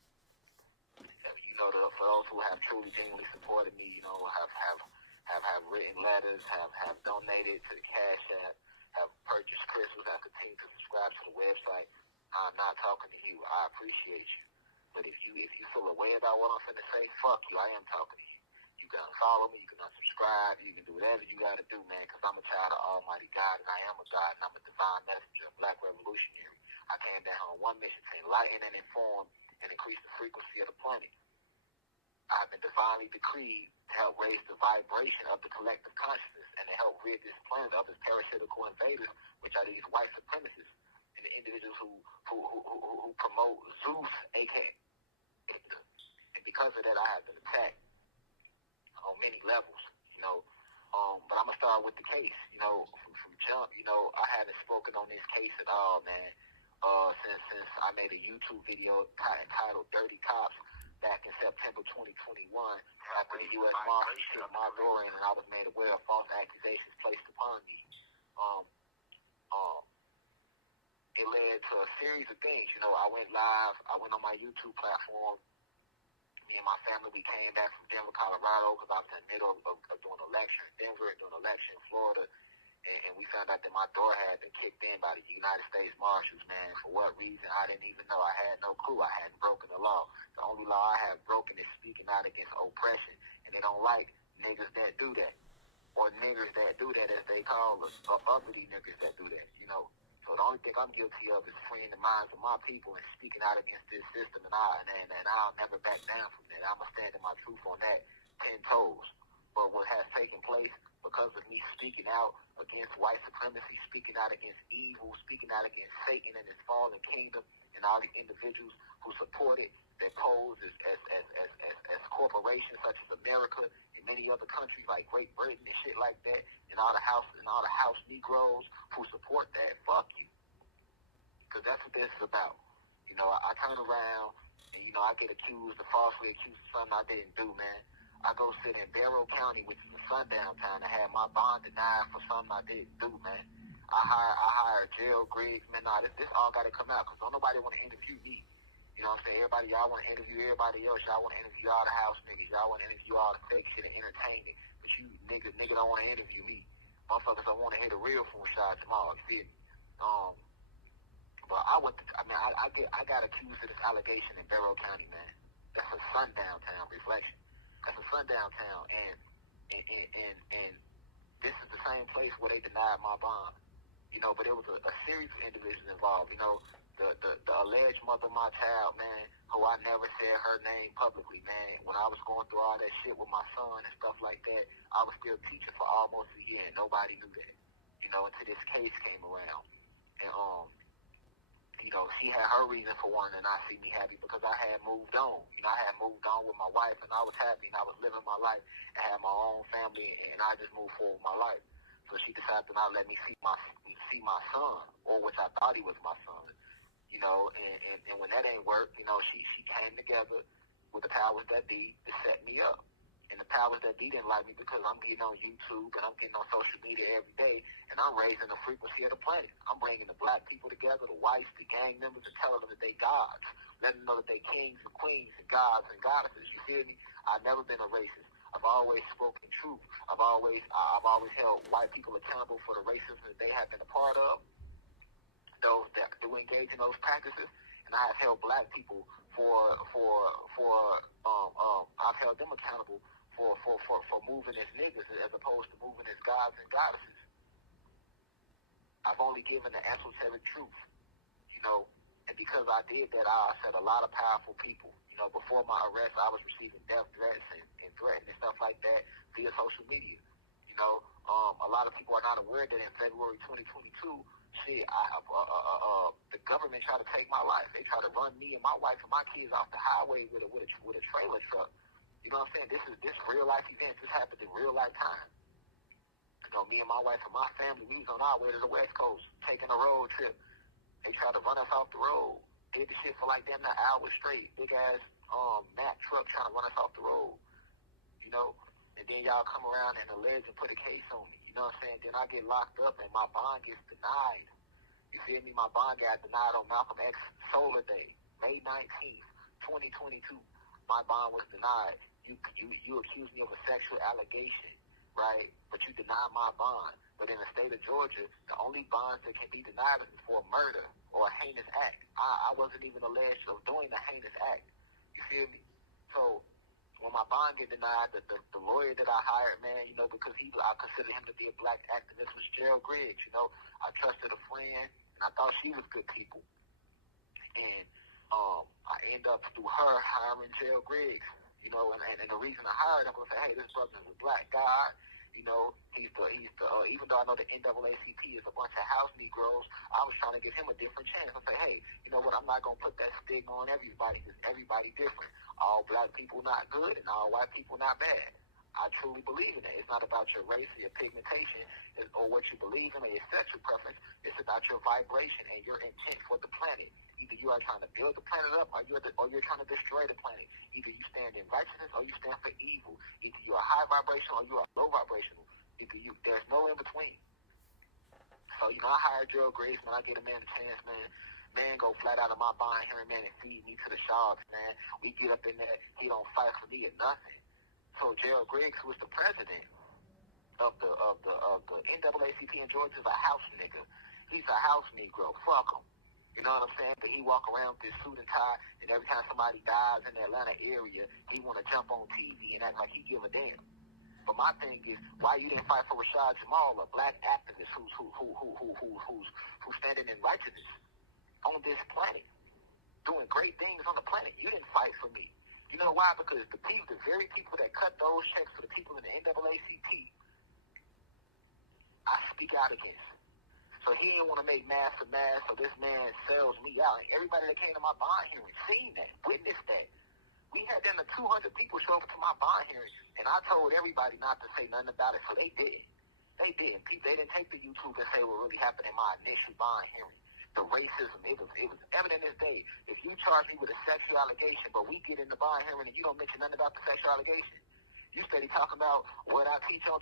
you know, for those who have truly genuinely supported me, you know, have written letters, have donated to the Cash App, have purchased crystals, have continued to subscribe to the website. I'm not talking to you. I appreciate you. But if you feel away about what I'm finna say, fuck you. I am talking to you. You can follow me. You can unsubscribe. You can do whatever you got to do, man, because I'm a child of Almighty God, and I am a God, and I'm a divine messenger, a black revolutionary. I came down on one mission to enlighten and inform and increase the frequency of the planet. I've been divinely decreed to help raise the vibration of the collective consciousness and to help rid this planet of its parasitical invaders, which are these white supremacists and the individuals who promote Zeus, aka. And because of that, I have been attacked on many levels, you know. But I'm gonna start with the case, you know, from jump. You know, I haven't spoken on this case at all, man. Since I made a YouTube video entitled "Dirty Cops" back in September 2021, after the U.S. Marshals kicked my door in and I was made aware of false accusations placed upon me. It led to a series of things. You know, I went live. I went on my YouTube platform. Me and my family, we came back from Denver, Colorado, because I was in the middle of doing a lecture in Denver, doing a lecture in Florida, and we found out that my door had been kicked in by the United States Marshals, man. For what reason, I didn't even know. I had no clue. I hadn't broken the law. The only law I have broken is speaking out against oppression, and they don't like niggas that do that, or niggers that do that, as they call us, or uppity niggas that do that, you know. So the only thing I'm guilty of is freeing the minds of my people and speaking out against this system, and I'll never back down from that. I'm going to stand in my truth on that 10 toes. But what has taken place because of me speaking out against white supremacy, speaking out against evil, speaking out against Satan and his fallen kingdom, and all the individuals who support it, that pose as corporations such as America and many other countries like Great Britain and shit like that, and all the house Negroes who support that, fuck you. Because that's what this is about. You know, I turn around and, you know, I get falsely accused of something I didn't do, man. I go sit in Barrow County, which is a sundown town, to have my bond denied for something I didn't do, man. I hire Gerald Griggs, man. Nah, this all got to come out because don't nobody want to interview me. You know what I'm saying? Everybody, y'all want to interview everybody else. Y'all want to interview all the house niggas. Y'all want to interview all the fake shit and entertainment. But you nigga don't want to interview me. Motherfuckers don't want to hear the real from Rashad Jamal. You see it? But I got accused of this allegation in Barrow County, man. That's a sundown town, Reflection. That's a sundown town, and this is the same place where they denied my bond. You know, but it was a series of individuals involved. You know, the alleged mother of my child, man, who I never said her name publicly, man. When I was going through all that shit with my son and stuff like that, I was still teaching for almost a year, and nobody knew that. You know, until this case came around, and you know, she had her reason for wanting to not see me happy because I had moved on. You know, I had moved on with my wife, and I was happy, and I was living my life, and had my own family, and I just moved forward with my life. So she decided to not let me see my son, or which I thought he was my son. You know, and when that ain't work, you know, she came together with the powers that be to set me up. And the powers that be didn't like me because I'm getting on YouTube and I'm getting on social media every day, and I'm raising the frequency of the planet. I'm bringing the black people together, the whites, the gang members, and telling them that they gods, letting them know that they kings and queens and gods and goddesses. You feel me? I've never been a racist. I've always spoken truth. I've always held white people accountable for the racism that they have been a part of, those that do engage in those practices, and I have held black people I've held them accountable for moving as niggas as opposed to moving as gods and goddesses. I've only given the esoteric truth, you know, and because I did that, I upset a lot of powerful people. You know, before my arrest, I was receiving death threats and threats and stuff like that via social media. You know, a lot of people are not aware that in February 2022, shit, the government tried to take my life. They tried to run me and my wife and my kids off the highway with a trailer truck. You know what I'm saying? This real life event. This happened in real life time. You know, me and my wife and my family, we was on our way to the West Coast, taking a road trip. They tried to run us off the road. Did the shit for like damn an hour straight. Big ass Mack truck trying to run us off the road. You know? And then y'all come around and allege and put a case on me. You know what I'm saying? Then I get locked up and my bond gets denied. You feel me? My bond got denied on Malcolm X Solar Day, May 19th, 2022. My bond was denied. You accused me of a sexual allegation, right? But you denied my bond. But in the state of Georgia, the only bonds that can be denied is for murder or a heinous act. I wasn't even alleged of doing the heinous act. You feel me? So when my bond get denied, the lawyer that I hired, man, you know, because I consider him to be a black activist, was Gerald Griggs. You know, I trusted a friend, and I thought she was good people. And I end up through her hiring Gerald Griggs. You know, and the reason I hired him was say, hey, this brother is a black guy. You know, he's the even though I know the NAACP is a bunch of house Negroes, I was trying to give him a different chance. I say, hey, you know what? I'm not gonna put that stigma on everybody because everybody different. All black people not good and all white people not bad. I truly believe in it. It's not about your race or your pigmentation or what you believe in or your sexual preference. It's about your vibration and your intent for the planet. Either you are trying to build the planet up or you're trying to destroy the planet. Either you stand in righteousness or you stand for evil. Either you are high vibrational or you are low vibrational. There's no in between. So, you know, I hired Gerald Griggs, man. I get a man a chance, man. Man, go flat out of my bond here, man, and feed me to the sharks, man. We get up in there, he don't fight for me or nothing. So Gerald Griggs, who was the president of the NAACP in Georgia, is a house nigga. He's a house Negro. Fuck him. You know what I'm saying? But he walk around with his suit and tie, and every time somebody dies in the Atlanta area, he want to jump on TV and act like he give a damn. But my thing is, why you didn't fight for Rashad Jamal, a black activist who's standing in righteousness on this planet, doing great things on the planet? You didn't fight for me. You know why? Because the very people that cut those checks for the people in the NAACP, I speak out against. So he didn't want to make mass to mass, so this man sells me out. And everybody that came to my bond hearing seen that, witnessed that. We had down to 200 people show up to my bond hearing, and I told everybody not to say nothing about it, so they did. They did. People, they didn't take the YouTube and say what really happened in my initial bond hearing. The racism, it was evident this day. If you charge me with a sexual allegation, but we get in the bond hearing and you don't mention nothing about the sexual allegation, you steady talking about what I teach on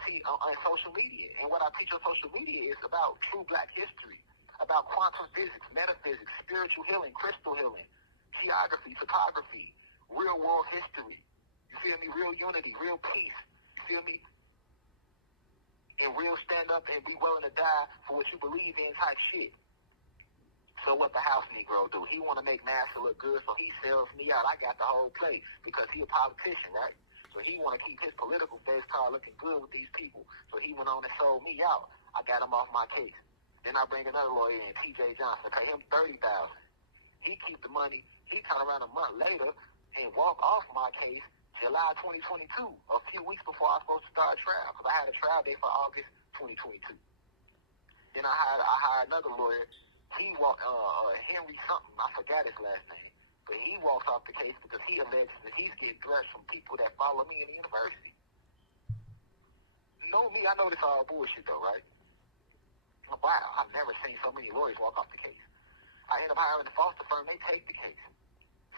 social media. And what I teach on social media is about true black history, about quantum physics, metaphysics, spiritual healing, crystal healing, geography, photography, real world history. You feel me? Real unity, real peace. You feel me? And real stand up and be willing to die for what you believe in type shit. So what the house Negro do? He want to make Master look good, so he sells me out. I got the whole play because he a politician, right? So he want to keep his political face card looking good with these people. So he went on and sold me out. I got him off my case. Then I bring another lawyer in, T.J. Johnson, pay him $30,000. He keep the money. He turn around a month later and walk off my case July 2022, a few weeks before I was supposed to start trial, because I had a trial date for August 2022. Then I hired another lawyer. He walked, Henry something, I forgot his last name, but he walks off the case because he alleges that he's getting threats from people that follow me in the university. You know me, I know this all bullshit though, right? Wow, I've never seen so many lawyers walk off the case. I end up hiring the foster firm, they take the case.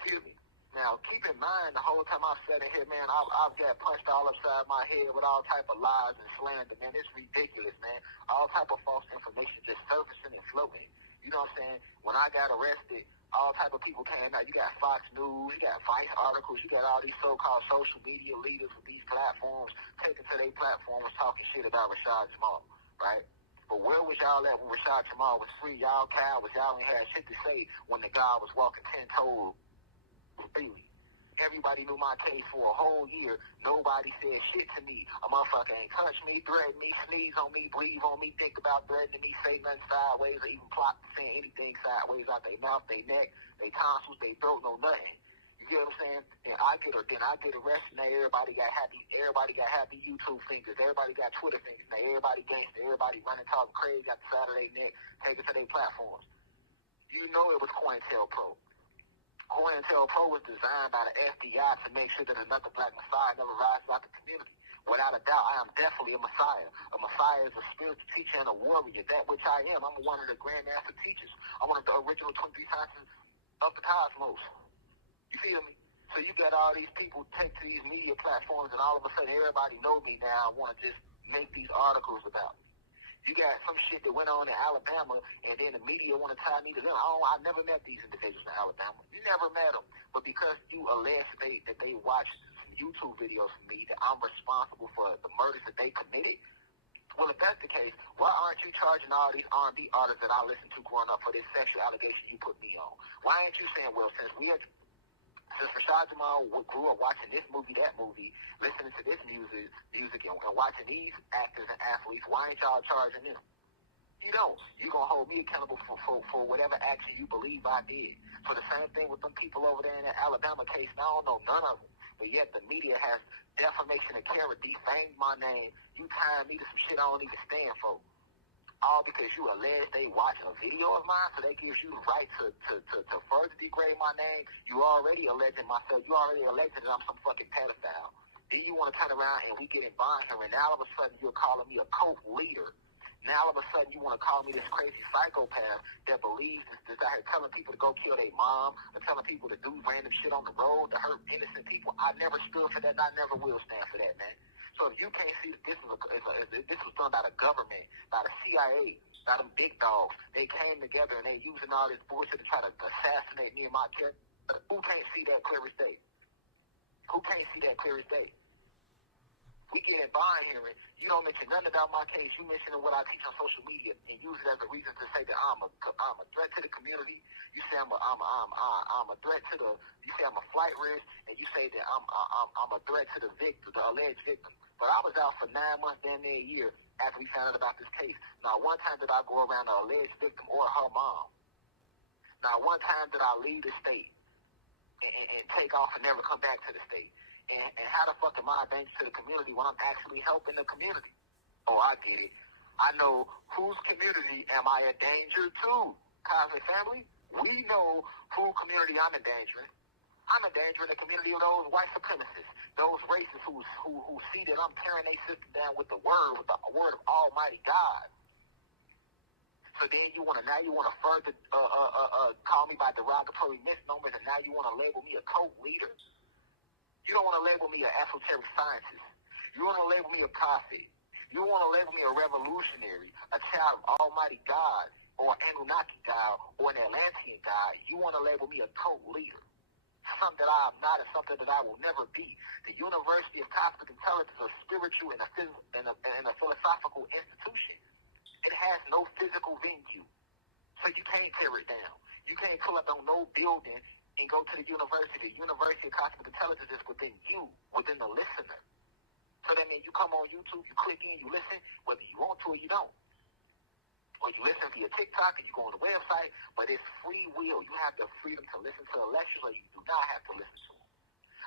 Feel me? Now, keep in mind, the whole time I've sat in here, man, I've got punched all upside my head with all type of lies and slander, man. It's ridiculous, man. All type of false information just surfacing and floating. You know what I'm saying? When I got arrested, all type of people came out. You got Fox News, you got Vice articles, you got all these so-called social media leaders with these platforms taking to their platforms talking shit about Rashad Jamal, right? But where was y'all at when Rashad Jamal was free? Y'all cowards. Y'all ain't had shit to say when the guy was walking 10 toes freely. Everybody knew my case for a whole year. Nobody said shit to me. A motherfucker ain't touch me, threaten me, sneeze on me, breathe on me, think about threatening me, say nothing sideways, or even plot saying anything sideways out their mouth, their neck, their tonsils, their throat, no nothing. You You get what I'm saying? Then I get arrested. Now everybody got happy. Everybody got happy YouTube fingers. Everybody got Twitter fingers. Now everybody gangster. Everybody running, talking crazy, got the side of their neck, taking to their platforms. You know it was COINTELPRO. COINTELPRO was designed by the FBI to make sure that another black messiah never rises out the community. Without a doubt, I am definitely a messiah. A messiah is a spiritual teacher and a warrior, that which I am. I'm one of the grandmaster teachers. I'm one of the original 23 sciences of the cosmos. You feel me? So you got all these people take to these media platforms, and all of a sudden everybody know me now. I want to just make these articles about me. You got some shit that went on in Alabama, and then the media want to tie me to them. I never met these individuals in Alabama. You never met them. But because you allege that they watched some YouTube videos from me, that I'm responsible for the murders that they committed, well, if that's the case, why aren't you charging all these R&B artists that I listened to growing up for this sexual allegation you put me on? Why ain't you saying, well, since Rashad Jamal grew up watching this movie, that movie, listening to this music and watching these actors and athletes, why ain't y'all charging them? You don't. You're going to hold me accountable for whatever action you believe I did. So the same thing with them people over there in that Alabama case. I don't know none of them. But yet the media has defamation of character, defamed my name. You tying me to some shit I don't even stand for. All because you allege they watch a video of mine, so that gives you the right to further degrade my name. You already alleging myself. You already alleged that I'm some fucking pedophile. Then you want to turn around and we get in bond here, and now all of a sudden you're calling me a cult leader. Now all of a sudden you want to call me this crazy psychopath that believes this out here telling people to go kill their mom, or telling people to do random shit on the road to hurt innocent people. I never stood for that, and I never will stand for that, man. So if you can't see that this was done by the government, by the CIA, by them big dogs, they came together and they using all this bullshit to try to assassinate me and my character. Who can't see that clear as day? Who can't see that clear as day? We get in bond hearing. You don't mention nothing about my case. You mentioning what I teach on social media and use it as a reason to say that I'm a threat to the community. You say I'm a threat to the. You say I'm a flight risk, and you say that I'm a threat to the victim, the alleged victim. But I was out for 9 months, damn near a year, after we found out about this case. Not one time did I go around the alleged victim or her mom. Not one time did I leave the state and take off and never come back to the state. And how the fuck am I a danger to the community when I'm actually helping the community? Oh, I get it. I know whose community am I a danger to, Cosmic Family? We know whose community I'm endangering. I'm endangering the community of those white supremacists, those racists who see that I'm tearing their system down with the word of Almighty God. So then you want to further call me by derogatory misnomers, and now you want to label me a cult leader? You don't want to label me an esoteric scientist. You want to label me a prophet. You want to label me a revolutionary, a child of Almighty God, or Anunnaki God, or an Atlantean God. You want to label me a cult leader. Something that I am not and something that I will never be. The University of Cosmic Intelligence is a spiritual and a philosophical institution. It has no physical venue. So you can't tear it down. You can't pull up on no building and go to the university. The University of Cosmic Intelligence is within you, within the listener. So that means you come on YouTube, you click in, you listen, whether you want to or you don't. Or you listen via TikTok, or you go on the website, but it's free will. You have the freedom to listen to the lectures, or you do not have to listen to them.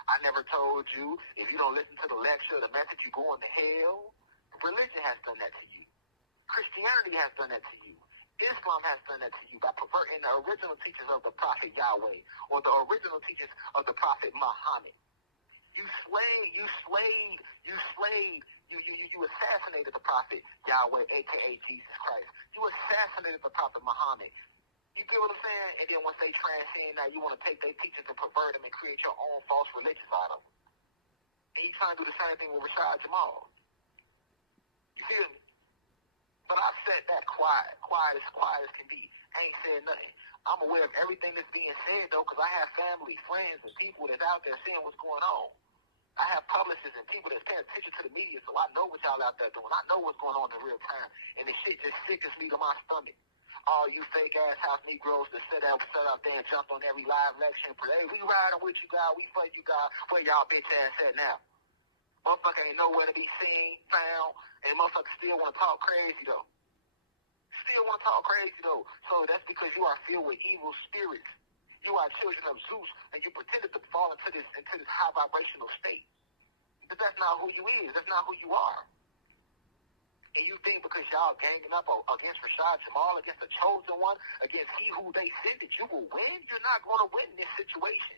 I never told you, if you don't listen to the lecture, the message, you're going to hell. Religion has done that to you. Christianity has done that to you. Islam has done that to you by perverting the original teachings of the Prophet Yahweh, or the original teachings of the Prophet Muhammad. You assassinated the Prophet Yahweh, a.k.a. Jesus Christ. You assassinated the Prophet Muhammad. You get what I'm saying? And then once they transcend that, you want to take their teachings and pervert them and create your own false religions out of them. And you trying to do the same thing with Rashad Jamal. You feel me? But I said that quiet as can be. I ain't said nothing. I'm aware of everything that's being said, though, because I have family, friends, and people that's out there seeing what's going on. I have publicists and people that's paying attention to the media, so I know what y'all out there doing. I know what's going on in real time. And the shit just sickens me to my stomach. All you fake-ass house Negroes that sit out there and jump on every live lecture and pray, hey, we riding with you, God. We for you, God. Where y'all bitch ass at now? Motherfucker ain't nowhere to be seen, found, and motherfucker still want to talk crazy, though. So that's because you are filled with evil spirits. You are children of Zeus, and you pretended to fall into this high vibrational state. But that's not who you is. That's not who you are. And you think because y'all ganging up against Rashad, Jamal, against the chosen one, against he who they sent, that you will win? You're not going to win this situation.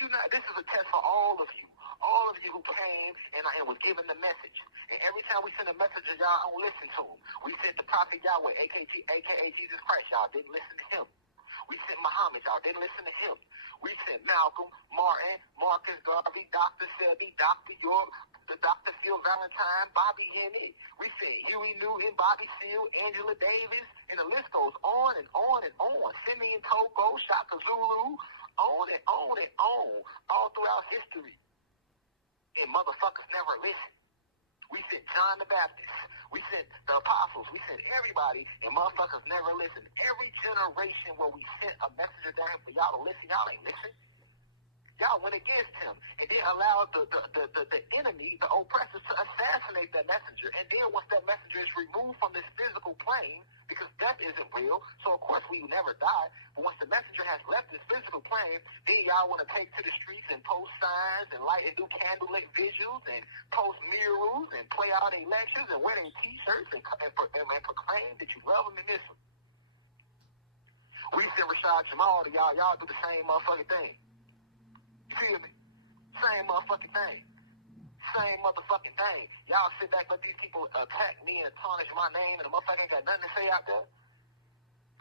This is a test for all of you. All of you who came and was given the message. And every time we send a message, y'all don't listen to him. We sent the prophet Yahweh, a.k.a. Jesus Christ. Y'all didn't listen to him. We sent Muhammad. Y'all didn't listen to him. We sent Malcolm, Martin, Marcus Garvey, Dr. Selby, Dr. York, the Dr. Phil Valentine, Bobby Hennett. We sent Huey Newton, Bobby Seale, Angela Davis, and the list goes on and on and on. Simeon Toko, Shaka Zulu, on and on and on, all throughout history. And motherfuckers never listen. We sent John the Baptist. We sent the apostles. We sent everybody, and motherfuckers never listen. Every generation where we sent a messenger down for y'all to listen, y'all ain't listen. Y'all went against him and then allowed the enemy, the oppressors, to assassinate that messenger. And then once that messenger is removed from this physical plane, because death isn't real, so of course we will never die. But once the messenger has left this physical plane, then y'all want to take to the streets and post signs and light and do candlelit visuals and post murals and play all their lectures and wear their t-shirts and proclaim that you love them and miss them. We send Rashad, Jamal to y'all. Y'all do the same motherfucking thing. You feel me? Same motherfucking thing. Same motherfucking thing. Y'all sit back, let these people attack me and tarnish my name, and the motherfucker ain't got nothing to say out there.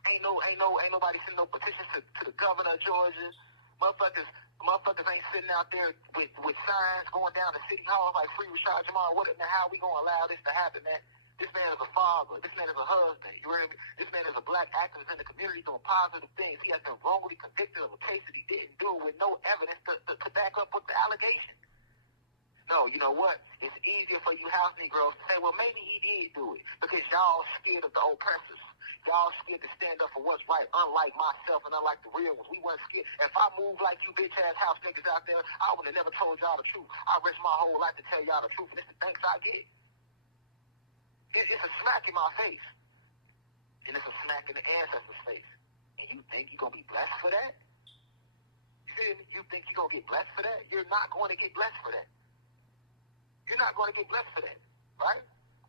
Ain't nobody sending no petitions to the governor of Georgia. Motherfuckers ain't sitting out there with signs going down to City Hall like free Rashad Jamal. How we gonna allow this to happen, man? This man is a father. This man is a husband. You hear me? This man is a black activist in the community doing positive things. He has been wrongly convicted of a case that he didn't do with no evidence to back up with the allegation. No, you know what? It's easier for you house Negroes to say, well, maybe he did do it because y'all scared of the oppressors. Y'all scared to stand up for what's right, unlike myself and unlike the real ones. We weren't scared. If I moved like you bitch-ass house niggas out there, I would have never told y'all the truth. I risked my whole life to tell y'all the truth, and this is the thanks I get. It's a smack in my face. And it's a smack in the ancestors' face. And you think you're going to be blessed for that? You feel me? You think you're going to get blessed for that? You're not going to get blessed for that. You're not going to get blessed for that. Right?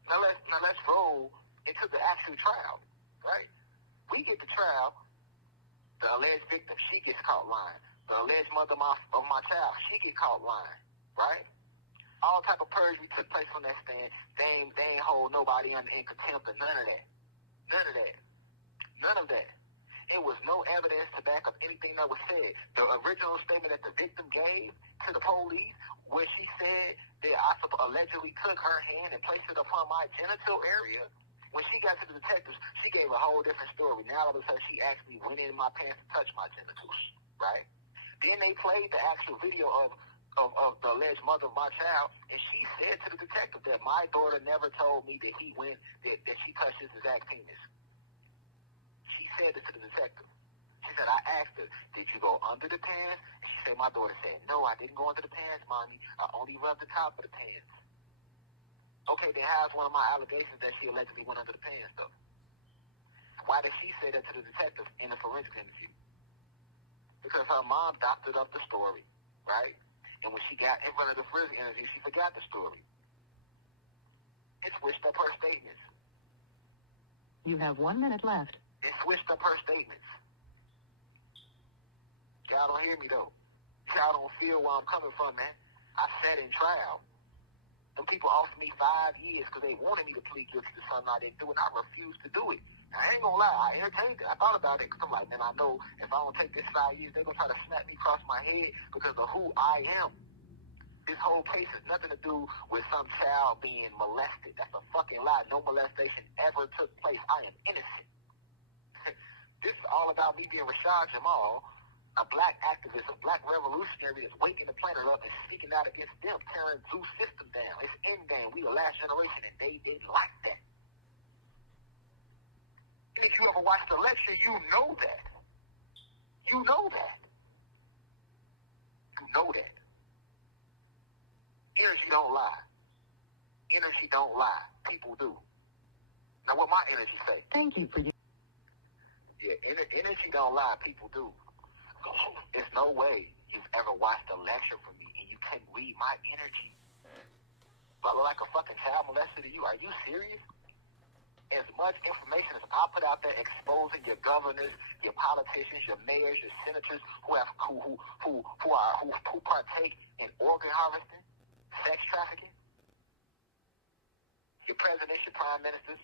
Now let's roll into the actual trial. Right? We get the trial. The alleged victim, she gets caught lying. The alleged mother of my child, she gets caught lying. Right? All type of perjury took place on that stand. They ain't hold nobody in contempt or none of that. None of that. None of that. It was no evidence to back up anything that was said. The original statement that the victim gave to the police, where she said that I allegedly took her hand and placed it upon my genital area, when she got to the detectives, she gave a whole different story. Now all of a sudden she actually went in my pants and touched my genitals. Right? Then they played the actual video of the alleged mother of my child, and she said to the detective that my daughter never told me that that she touched his exact penis. She said it to the detective. She said, I asked her, did you go under the pants? And she said, my daughter said, no, I didn't go under the pants, mommy. I only rubbed the top of the pants. Okay, then how's one of my allegations that she allegedly went under the pants, though? Why did she say that to the detective in the forensic interview? Because her mom doctored up the story, right? And when she got in front of the forensic interview, she forgot the story. It switched up her statements. You have 1 minute left. It switched up her statements. Y'all don't hear me, though. Y'all don't feel where I'm coming from, man. I sat in trial. Them people offered me 5 years because they wanted me to plead guilty to something I didn't do, and I refused to do it. I ain't gonna lie, I entertained it. I thought about it because I'm like, man, I know if I don't take this 5 years, they're gonna try to snap me across my head because of who I am. This whole case has nothing to do with some child being molested. That's a fucking lie. No molestation ever took place. I am innocent. This is all about me being Rashad Jamal, a black activist, a black revolutionary that's waking the planet up and speaking out against them, tearing Zeus system down. It's end game. We the last generation, and they didn't like that. If you ever watched the lecture, you know that. You know that. You know that. Energy don't lie. Energy don't lie. People do. Now, what my energy say? Thank you for your... Yeah, energy don't lie. People do. There's no way you've ever watched a lecture from me and you couldn't read my energy. I look like a fucking child molester to you. Are you serious? As much information as I put out there exposing your governors, your politicians, your mayors, your senators who partake in organ harvesting, sex trafficking, your presidents, your prime ministers,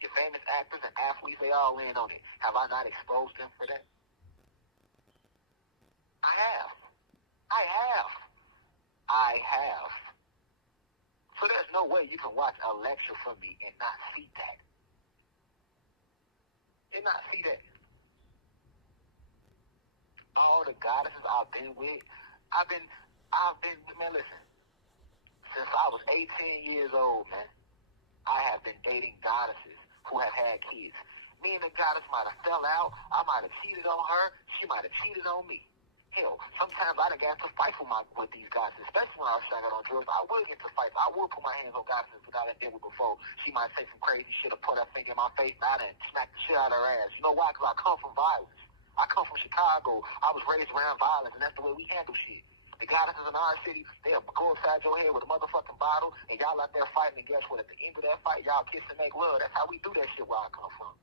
your famous actors and athletes, they all in on it. Have I not exposed them for that? I have. So there's no way you can watch a lecture from me and not see that. All the goddesses I've been with, man, listen, since I was 18 years old, man, I have been dating goddesses who have had kids. Me and the goddess might have fell out. I might have cheated on her. She might have cheated on me. Hell, sometimes I done got to fight with these goddesses, especially when I was shot on drugs. I would get to fight. I would put my hands on goddesses that I did with before. She might say some crazy shit or put her finger in my face, and I done smack the shit out of her ass. You know why? Because I come from violence. I come from Chicago. I was raised around violence, and that's the way we handle shit. The goddesses in our city, they'll go upside your head with a motherfucking bottle, and y'all out there fighting, and guess what? At the end of that fight, y'all kiss and make love. That's how we do that shit where I come from.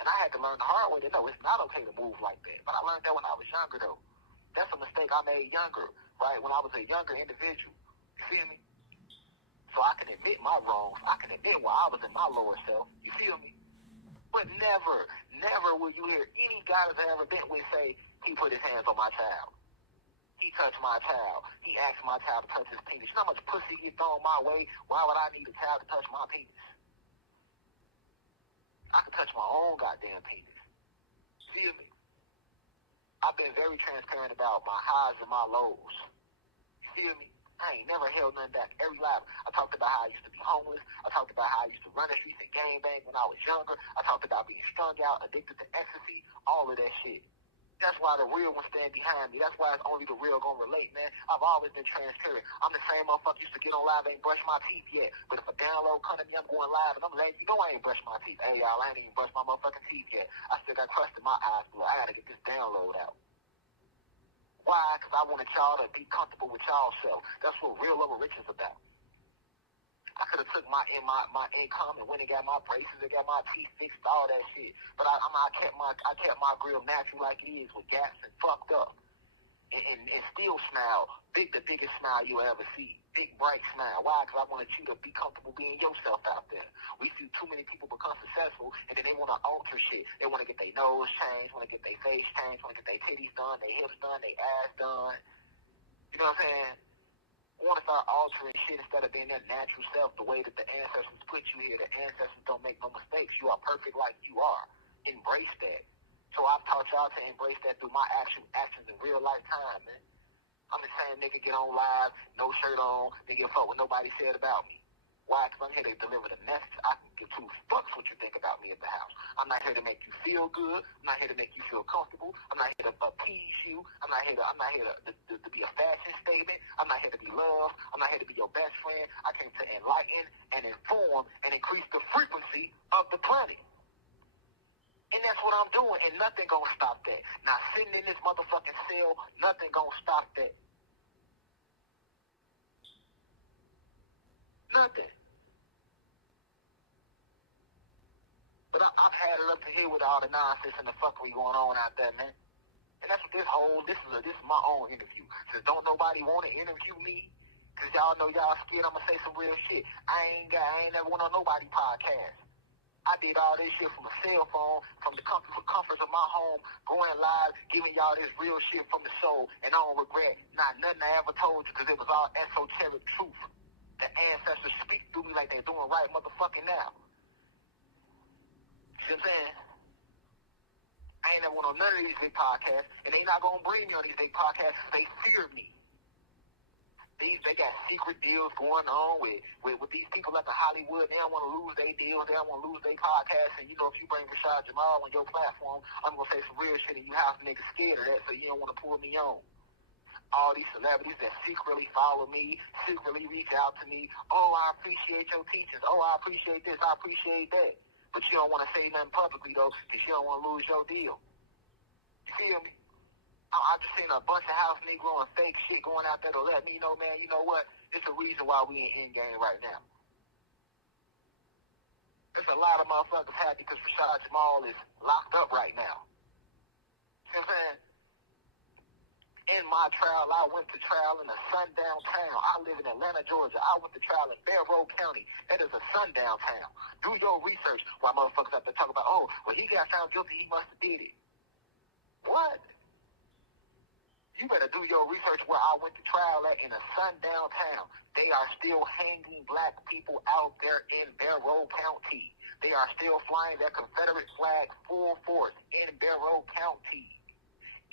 And I had to learn the hard way to know it's not okay to move like that. But I learned that when I was younger, though. That's a mistake I made younger, right? When I was a younger individual. You feel me? So I can admit my wrongs. I can admit where I was in my lower self. You feel me? But never will you hear any goddess I've ever been with say, he put his hands on my child. He touched my child. He asked my child to touch his penis. You know how much pussy gets thrown my way? Why would I need a child to touch my penis? I can touch my own goddamn penis. Feel me? I've been very transparent about my highs and my lows. You feel me? I ain't never held nothing back. Every life, I talked about how I used to be homeless. I talked about how I used to run the streets and gangbang when I was younger. I talked about being strung out, addicted to ecstasy, all of that shit. That's why the real ones stand behind me. That's why it's only the real gonna relate, man. I've always been transparent. I'm the same motherfucker used to get on live, ain't brush my teeth yet. But if a download come to me, I'm going live, and I'm letting you know I ain't brushed my teeth. Hey, y'all, I ain't even brushed my motherfucking teeth yet. I still got crust in my eyes, but I gotta get this download out. Why? Because I wanted y'all to be comfortable with y'all self. That's what real love rich is about. I could have took my income and went and got my braces and got my teeth fixed, all that shit. But I kept my grill natural like it is, with gas and fucked up, and still smile, the biggest smile you'll ever see, big bright smile. Why? Because I wanted you to be comfortable being yourself out there. We see too many people become successful, and then they want to alter shit. They want to get their nose changed, want to get their face changed, want to get their titties done, their hips done, their ass done. You know what I'm saying? Want to start altering shit instead of being their natural self, the way that the ancestors put you here. The ancestors don't make no mistakes. You are perfect like you are. Embrace that. So I've taught y'all to embrace that through my actions in real life time, man. I'm the same nigga get on live, no shirt on, nigga fuck what nobody said about me. Why? Because I'm here to deliver the message. I can give two fucks what you think about me at the house. I'm not here to make you feel good. I'm not here to make you feel comfortable. I'm not here to appease you. I'm not here to be a fashion statement. I'm not here to be loved. I'm not here to be your best friend. I came to enlighten and inform and increase the frequency of the planet. And that's what I'm doing, and nothing gonna stop that. Now, sitting in this motherfucking cell, nothing gonna stop that. Nothing. But I've had it up to here with all the nonsense and the fuckery going on out there, man. And that's what this is my own interview. Since don't nobody want to interview me, because y'all know y'all scared I'm going to say some real shit. I ain't never went on nobody podcast. I did all this shit from a cell phone, from the comforts of my home, going live, giving y'all this real shit from the soul, and I don't regret not nothing I ever told you, because it was all esoteric truth. The ancestors speak through me like they're doing right motherfucking now. You know what I'm saying? I ain't never went on none of these big podcasts, and they not gonna bring me on these big podcasts. They fear me. They got secret deals going on with these people at the Hollywood. They don't want to lose their deals. They don't want to lose their podcasts. And you know, if you bring Rashad, Jamal on your platform, I'm gonna say some real shit, and you have niggas scared of that, so you don't want to pull me on. All these celebrities that secretly follow me, secretly reach out to me. Oh, I appreciate your teachings. Oh, I appreciate this. I appreciate that. But you don't want to say nothing publicly, though, because you don't want to lose your deal. You feel me? I just seen a bunch of house Negro and fake shit going out there to let me know, man, you know what? It's a reason why we in game right now. There's a lot of motherfuckers happy because Rashad Jamal is locked up right now. See what I'm saying? In my trial, I went to trial in a sundown town. I live in Atlanta, Georgia. I went to trial in Fair Road County. That is a sundown town. Do your research while motherfuckers have to talk about, oh, well, he got found guilty, he must have did it. What? You better do your research where I went to trial at in a sundown town. They are still hanging black people out there in Barrow County. They are still flying their Confederate flag full force in Barrow County.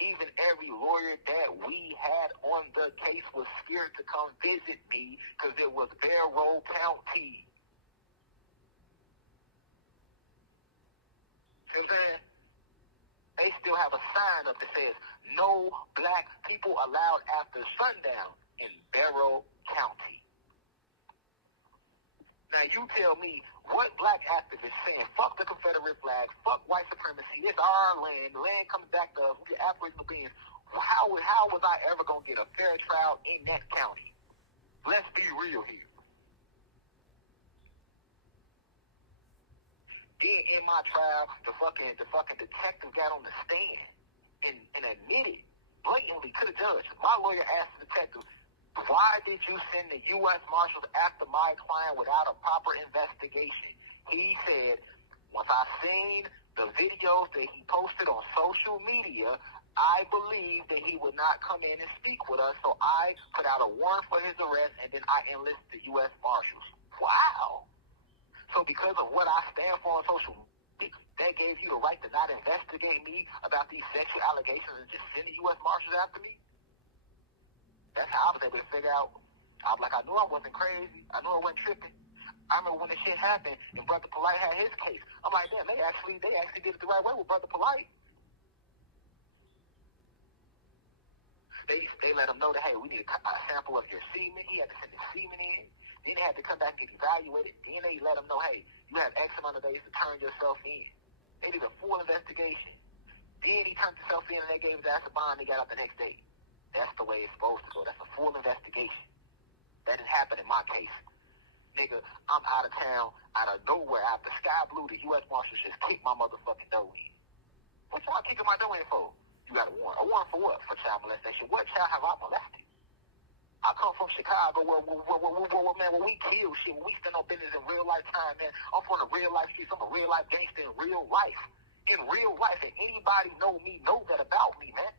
Even every lawyer that we had on the case was scared to come visit me because it was Barrow County. See what I'm saying? They still have a sign up that says, no black people allowed after sundown in Barrow County. Now you tell me what black activists saying, fuck the Confederate flag, fuck white supremacy, it's our land, the land comes back to us, we get Aboriginal beings. How was I ever going to get a fair trial in that county? Let's be real here. Then in my trial, the fucking detective got on the stand and admitted blatantly to the judge. My lawyer asked the detective, why did you send the U.S. Marshals after my client without a proper investigation? He said, once I seen the videos that he posted on social media, I believed that he would not come in and speak with us, so I put out a warrant for his arrest, and then I enlisted the U.S. Marshals. Wow. So because of what I stand for on social media, that gave you the right to not investigate me about these sexual allegations and just send the U.S. Marshals after me? That's how I was able to figure out. I was like, I knew I wasn't crazy. I knew I wasn't tripping. I remember when the shit happened and Brother Polite had his case. I'm like, damn, they actually did it the right way with Brother Polite. They let him know that, hey, we need a sample of your semen. He had to send the semen in. Then they had to come back and get evaluated. Then they let him know, hey, you have X amount of days to turn yourself in. They did a full investigation. Then he turned himself in and they gave his ass a bond. They got out the next day. That's the way it's supposed to go. That's a full investigation. That didn't happen in my case. Nigga, I'm out of town, out of nowhere, out the sky blue, the U.S. Marshals just kicked my motherfucking door in. What y'all kicking my door in for? You got a warrant. A warrant for what? For child molestation. What child have I molested? I come from Chicago where man, when we kill shit, when we stand on business in real life time, man, I'm from the real life streets. I'm a real life gangster in real life. In real life. And anybody know me, know that about me, man.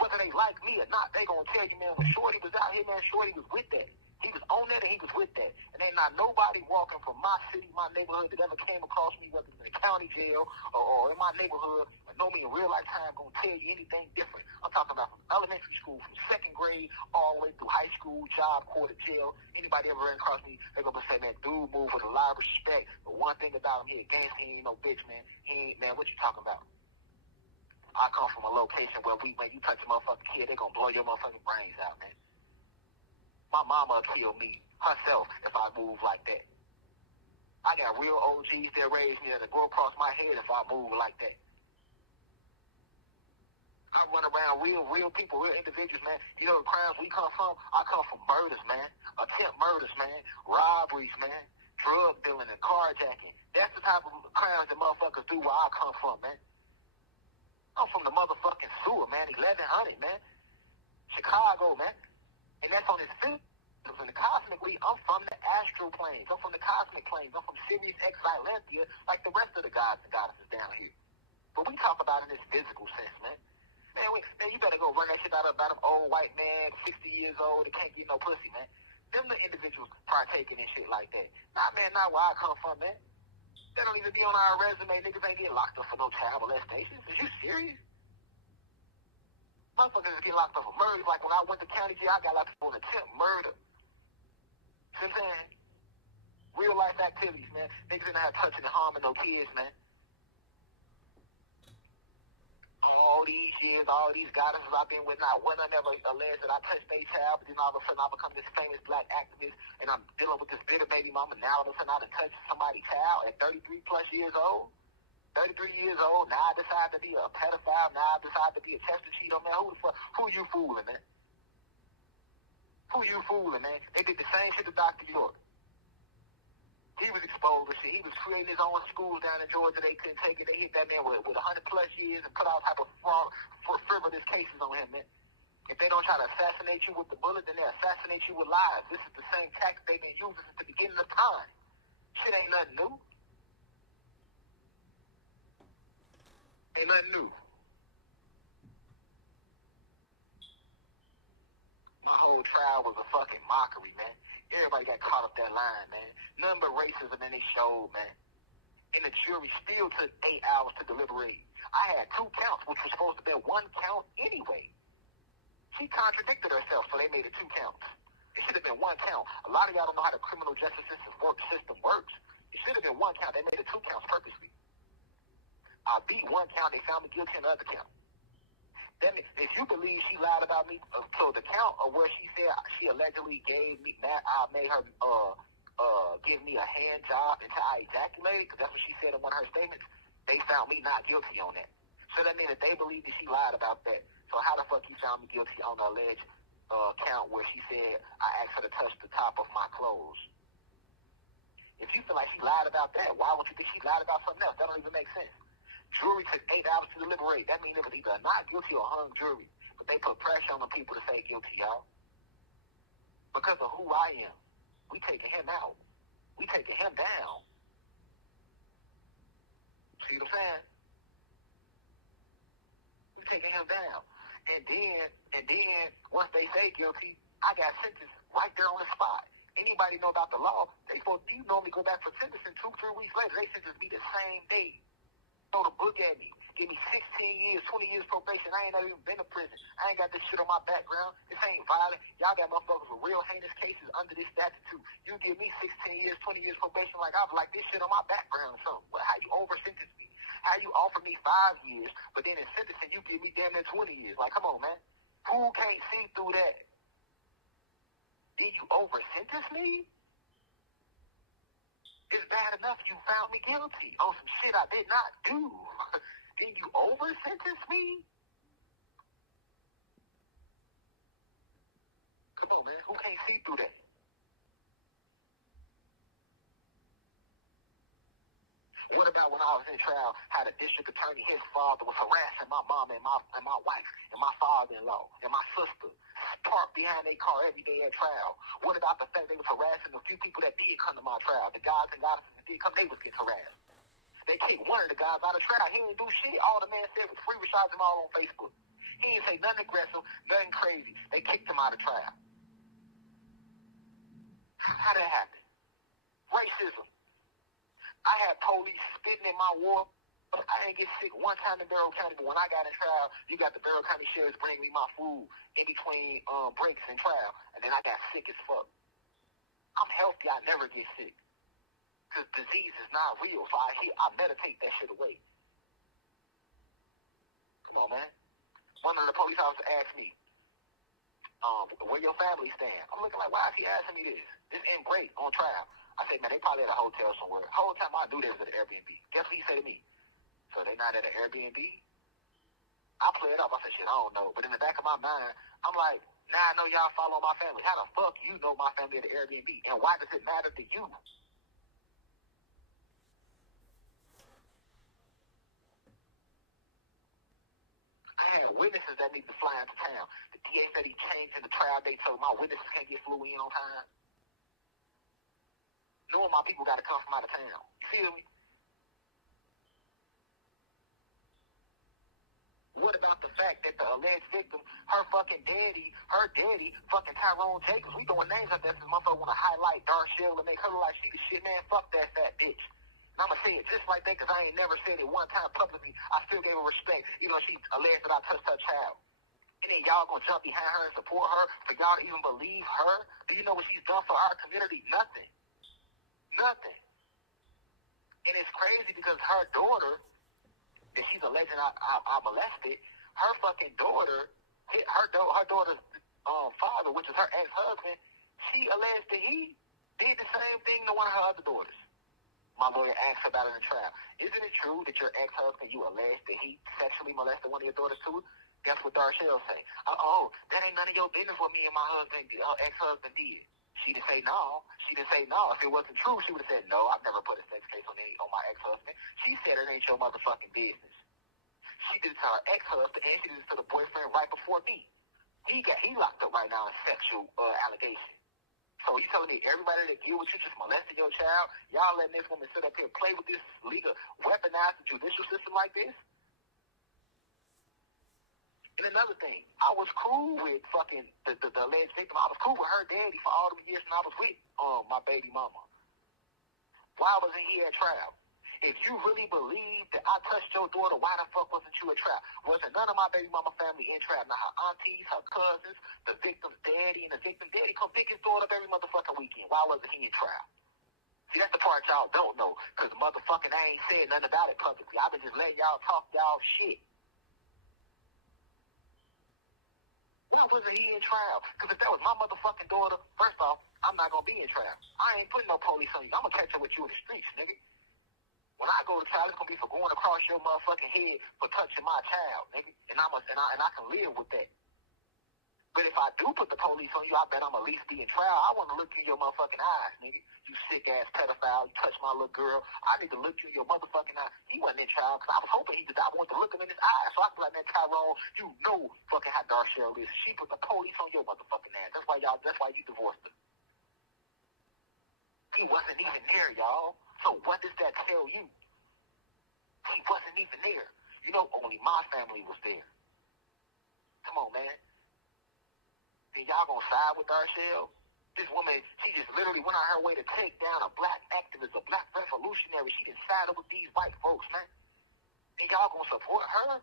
Whether they like me or not, they gonna tell you, man, when Shorty was out here, man, Shorty was with that. He was on that and he was with that. And ain't not nobody walking from my city, my neighborhood that ever came across me, whether it's in the county jail or in my neighborhood, or know me in real life time, gonna tell you anything different. I'm talking about from elementary school, from second grade, all the way through high school, job, court, or jail. Anybody ever ran across me, they gonna say, man, dude move with a lot of respect. But one thing about him, he a gangster, he ain't no bitch, man. He ain't, man, what you talking about? I come from a location where when you touch a motherfucking kid, they gonna blow your motherfucking brains out, man. My mama will kill me herself if I move like that. I got real OGs that raised me that'll go across my head if I move like that. I run around real people, real individuals, man. You know the crimes we come from? I come from murders, man. Attempt murders, man. Robberies, man. Drug dealing and carjacking. That's the type of crimes that motherfuckers do where I come from, man. I'm from the motherfucking sewer, man. 1100, man. Chicago, man. And that's on his feet. And cosmically, I'm from the astral planes. I'm from the cosmic planes. I'm from Sirius X Silentia, like the rest of the gods and goddesses down here. But we talk about it in this physical sense, man. Man, you better go run that shit out of an old white man, 60 years old, that can't get no pussy, man. Them the individuals partaking in shit like that. Not where I come from, man. That don't even be on our resume. Niggas ain't getting locked up for no child molestation. Is you serious? Motherfuckers get locked up for murder. Like when I went to county jail, I got locked up for an attempt murder. See what I'm saying? Real life activities, man. Niggas in there touching and harming no kids, man. All these years, all these goddesses I've been with, not one of them ever alleged that I touched their child, but then all of a sudden I become this famous black activist, and I'm dealing with this bitter baby mama. Now all of a sudden I done touched somebody's child at 33 plus years old. 33 years old, now I decide to be a pedophile, now I decide to be a tester cheater, man. Who you fooling, man? Who you fooling, man? They did the same shit to Dr. York. He was exposed to shit. He was creating his own schools down in Georgia. They couldn't take it. They hit that man with 100 plus years and put all type of frivolous cases on him, man. If they don't try to assassinate you with the bullet, then they assassinate you with lies. This is the same tactic they've been using since the beginning of time. Shit ain't nothing new. Ain't nothing new. My whole trial was a fucking mockery, man. Everybody got caught up that line, man. Nothing but racism in they show, man. And the jury still took 8 hours to deliberate. I had 2 counts, which was supposed to be 1 count anyway. She contradicted herself, so they made it 2 counts. It should have been 1 count. A lot of y'all don't know how the criminal justice system works. It should have been 1 count. They made it 2 counts purposely. I beat 1 count. They found me guilty on the other count. Then, if you believe she lied about me, so the count of where she said she allegedly gave me that, I made her give me a hand job until I ejaculated, because that's what she said in one of her statements, they found me not guilty on that. So that means that they believe that she lied about that. So how the fuck you found me guilty on the alleged count where she said I asked her to touch the top of my clothes? If you feel like she lied about that, why would you think she lied about something else? That don't even make sense. Jury took 8 hours to deliberate. That means it was either a not guilty or hung jury. But they put pressure on the people to say guilty, y'all. Because of who I am. We taking him out. We taking him down. See what I'm saying? We taking him down. And then, once they say guilty, I got sentenced right there on the spot. Anybody know about the law, you normally go back for sentencing 2-3 weeks later. They sentenced me the same day. Throw the book at me. Give me 16 years, 20 years probation. I ain't never even been to prison. I ain't got this shit on my background. This ain't violent. Y'all got motherfuckers with real heinous cases under this statute too. You give me 16 years, 20 years probation like I'm like this shit on my background or something. How you over-sentence me? How you offer me 5 years, but then in sentencing you give me damn near 20 years? Like, come on, man. Who can't see through that? Did you over-sentence me? It's bad enough you found me guilty on some shit I did not do. Then you over-sentence me? Come on, man. Who can't see through that? What about when I was in trial, how the district attorney, his father, was harassing my mom and my wife and my father-in-law and my sister, parked behind their car every day at trial? What about the fact they was harassing a few people that did come to my trial? The guys and goddesses that did come, they was getting harassed. They kicked one of the guys out of trial. He didn't do shit. All the man said was free Rashad Jamal on Facebook. He didn't say nothing aggressive, nothing crazy. They kicked him out of trial. How that happen? Racism. I had police spitting in my water. I didn't get sick one time in Barrow County, but when I got in trial, you got the Barrow County sheriffs bring me my food in between breaks in trial, and then I got sick as fuck. I'm healthy. I never get sick. Because disease is not real, so I meditate that shit away. Come on, man. One of the police officers asked me, where your family stand? I'm looking like, why is he asking me this? This ain't great on trial. I said, man, they probably at a hotel somewhere. The whole time I do this at an Airbnb. Guess what he said to me? So they not at an Airbnb? I play it up. I said, shit, I don't know. But in the back of my mind, I'm like, now I know y'all follow my family. How the fuck you know my family at the Airbnb? And why does it matter to you? I had witnesses that need to fly into town. The DA said he changed in the trial date so my witnesses can't get flew in on time. Knowing my people got to come from out of town. You feel me? What about the fact that the alleged victim, her daddy, fucking Tyrone Jacobs, we throwing names out there because motherfucker want to highlight Darshell and make her look like she the shit, man. Fuck that fat bitch. And I'm going to say it just like that because I ain't never said it one time publicly. I still gave her respect, even though she alleged that I touched her child. And then y'all going to jump behind her and support her for y'all to even believe her? Do you know what she's done for our community? Nothing. Nothing. And it's crazy because her daughter, that she's alleging I molested, her fucking daughter, her daughter's father, which is her ex-husband, she alleged that he did the same thing to one of her other daughters. My lawyer asked about it in trial. Isn't it true that your ex-husband, you alleged that he sexually molested one of your daughters too? Guess what Darshell say? Oh, that ain't none of your business what me and my husband, ex-husband did. She didn't say no. She didn't say no. If it wasn't true, she would have said, no, I've never put a sex case on my ex-husband. She said it ain't your motherfucking business. She did it to her ex-husband, and she did it to the boyfriend right before me. He locked up right now in sexual allegation. So you telling me everybody that deal with you just molested your child, y'all letting this woman sit up here and play with this legal, weaponize the judicial system like this? And another thing, I was cool with fucking the alleged victim. I was cool with her daddy for all them years when I was with my baby mama. Why wasn't he at trial? If you really believe that I touched your daughter, why the fuck wasn't you at trial? Wasn't none of my baby mama family in trial? Not her aunties, her cousins, the victim's daddy, and the victim's daddy come pick his daughter up every motherfucking weekend. Why wasn't he in trial? See, that's the part y'all don't know, because motherfucking I ain't said nothing about it publicly. I've been just letting y'all talk y'all shit. Why wasn't he in trial? Because if that was my motherfucking daughter, first off, I'm not going to be in trial. I ain't putting no police on you. I'm going to catch up with you in the streets, nigga. When I go to trial, it's going to be for going across your motherfucking head for touching my child, nigga. And I can live with that. But if I do put the police on you, I bet I'm at least be in trial. I want to look you in your motherfucking eyes, nigga. You sick-ass pedophile. You touched my little girl. I need to look you in your motherfucking eyes. He wasn't in trial because I was hoping he did. I wanted to look him in his eyes. So I feel like, man, Tyrone, you know fucking how Darshell is. She put the police on your motherfucking ass. That's why you divorced her. He wasn't even there, y'all. So what does that tell you? He wasn't even there. You know, only my family was there. Come on, man. Then y'all gonna side with Darshell? This woman, she just literally went on her way to take down a black activist, a black revolutionary. She didn't side up with these white folks, man. And y'all gonna support her?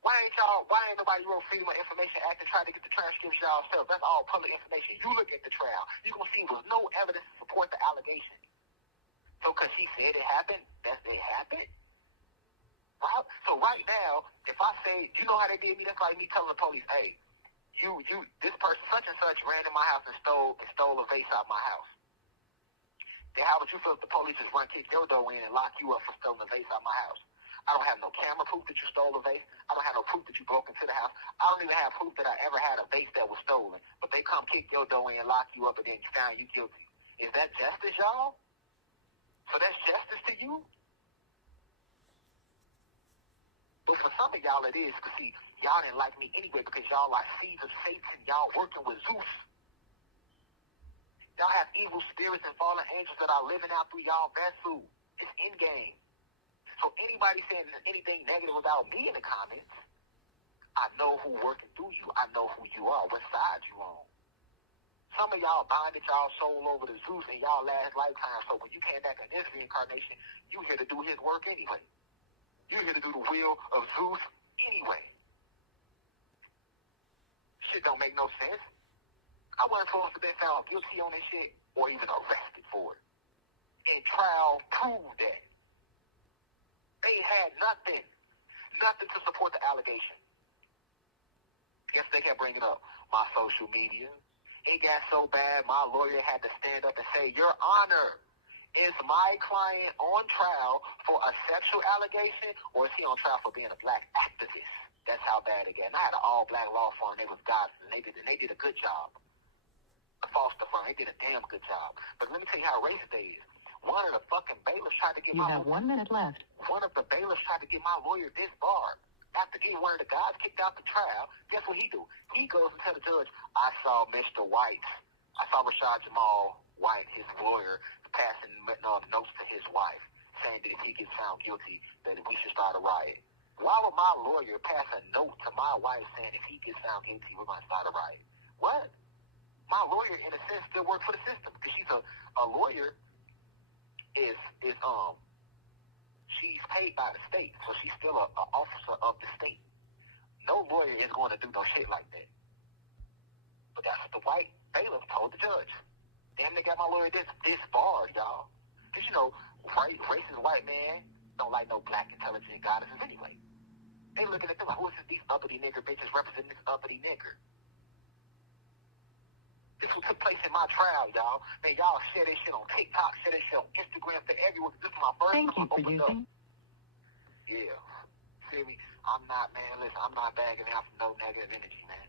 Why ain't nobody wrote Freedom of Information Act and tried to get the transcripts y'all self? That's all public information. You look at the trial. You gonna see there was no evidence to support the allegation. So cause she said it happened, that's it happened? Right? So right now, if I say, you know how they did me? That's like me telling the police, hey, this person such and such ran in my house and stole a vase out of my house. Then how would you feel if the police just kick your door in and lock you up for stealing a vase out of my house? I don't have no camera proof that you stole a vase. I don't have no proof that you broke into the house. I don't even have proof that I ever had a vase that was stolen. But they come kick your door in and lock you up and then found you guilty. Is that justice, y'all? So that's justice to you? But for some of y'all it is, because see, y'all didn't like me anyway because y'all are seeds of Satan. Y'all working with Zeus. Y'all have evil spirits and fallen angels that are living out through y'all vessel. It's in-game. So anybody saying anything negative about me in the comments, I know who working through you. I know who you are, what side you on. Some of y'all bonded y'all soul over to Zeus in y'all last lifetime, so when you came back in this reincarnation, you here to do his work anyway. You're here to do the will of Zeus anyway. Shit don't make no sense. I wasn't supposed to be found guilty on this shit or even arrested for it. And trial proved that. They had nothing to support the allegation. Guess they kept bringing up my social media. It got so bad, my lawyer had to stand up and say, Your Honor, is my client on trial for a sexual allegation, or is he on trial for being a black activist? That's how bad it got. And I had an all-black law firm. They was gods, and they did a good job. A foster firm, they did a damn good job. But let me tell you how racist they is. One of the fucking bailiffs tried to get You have 1 minute left. One of the bailiffs tried to get my lawyer disbarred. After getting one of the guys kicked out the trial, guess what he do? He goes and tell the judge, I saw Mr. White. I saw Rashad Jamal White, his lawyer, passing notes to his wife, saying that if he gets found guilty, that we should start a riot. Why would my lawyer pass a note to my wife saying if he gets found guilty, we're going to start a riot? What? My lawyer, in a sense, still works for the system because she's a lawyer. She's paid by the state, so she's still an officer of the state. No lawyer is going to do no shit like that. But that's what the white bailiff told the judge. Damn, they got my lawyer disbarred, y'all. Because, racist white man don't like no black intelligent goddesses anyway. They looking at them like, who is this? These uppity nigger bitches representing this uppity nigger. This what took place in my trial, y'all. Man, y'all share this shit on TikTok, share this shit on Instagram, everywhere. This is my first Thank time you I for opened up. using. Yeah. Feel me? I'm not, man, listen, I'm not bagging out from no negative energy, man.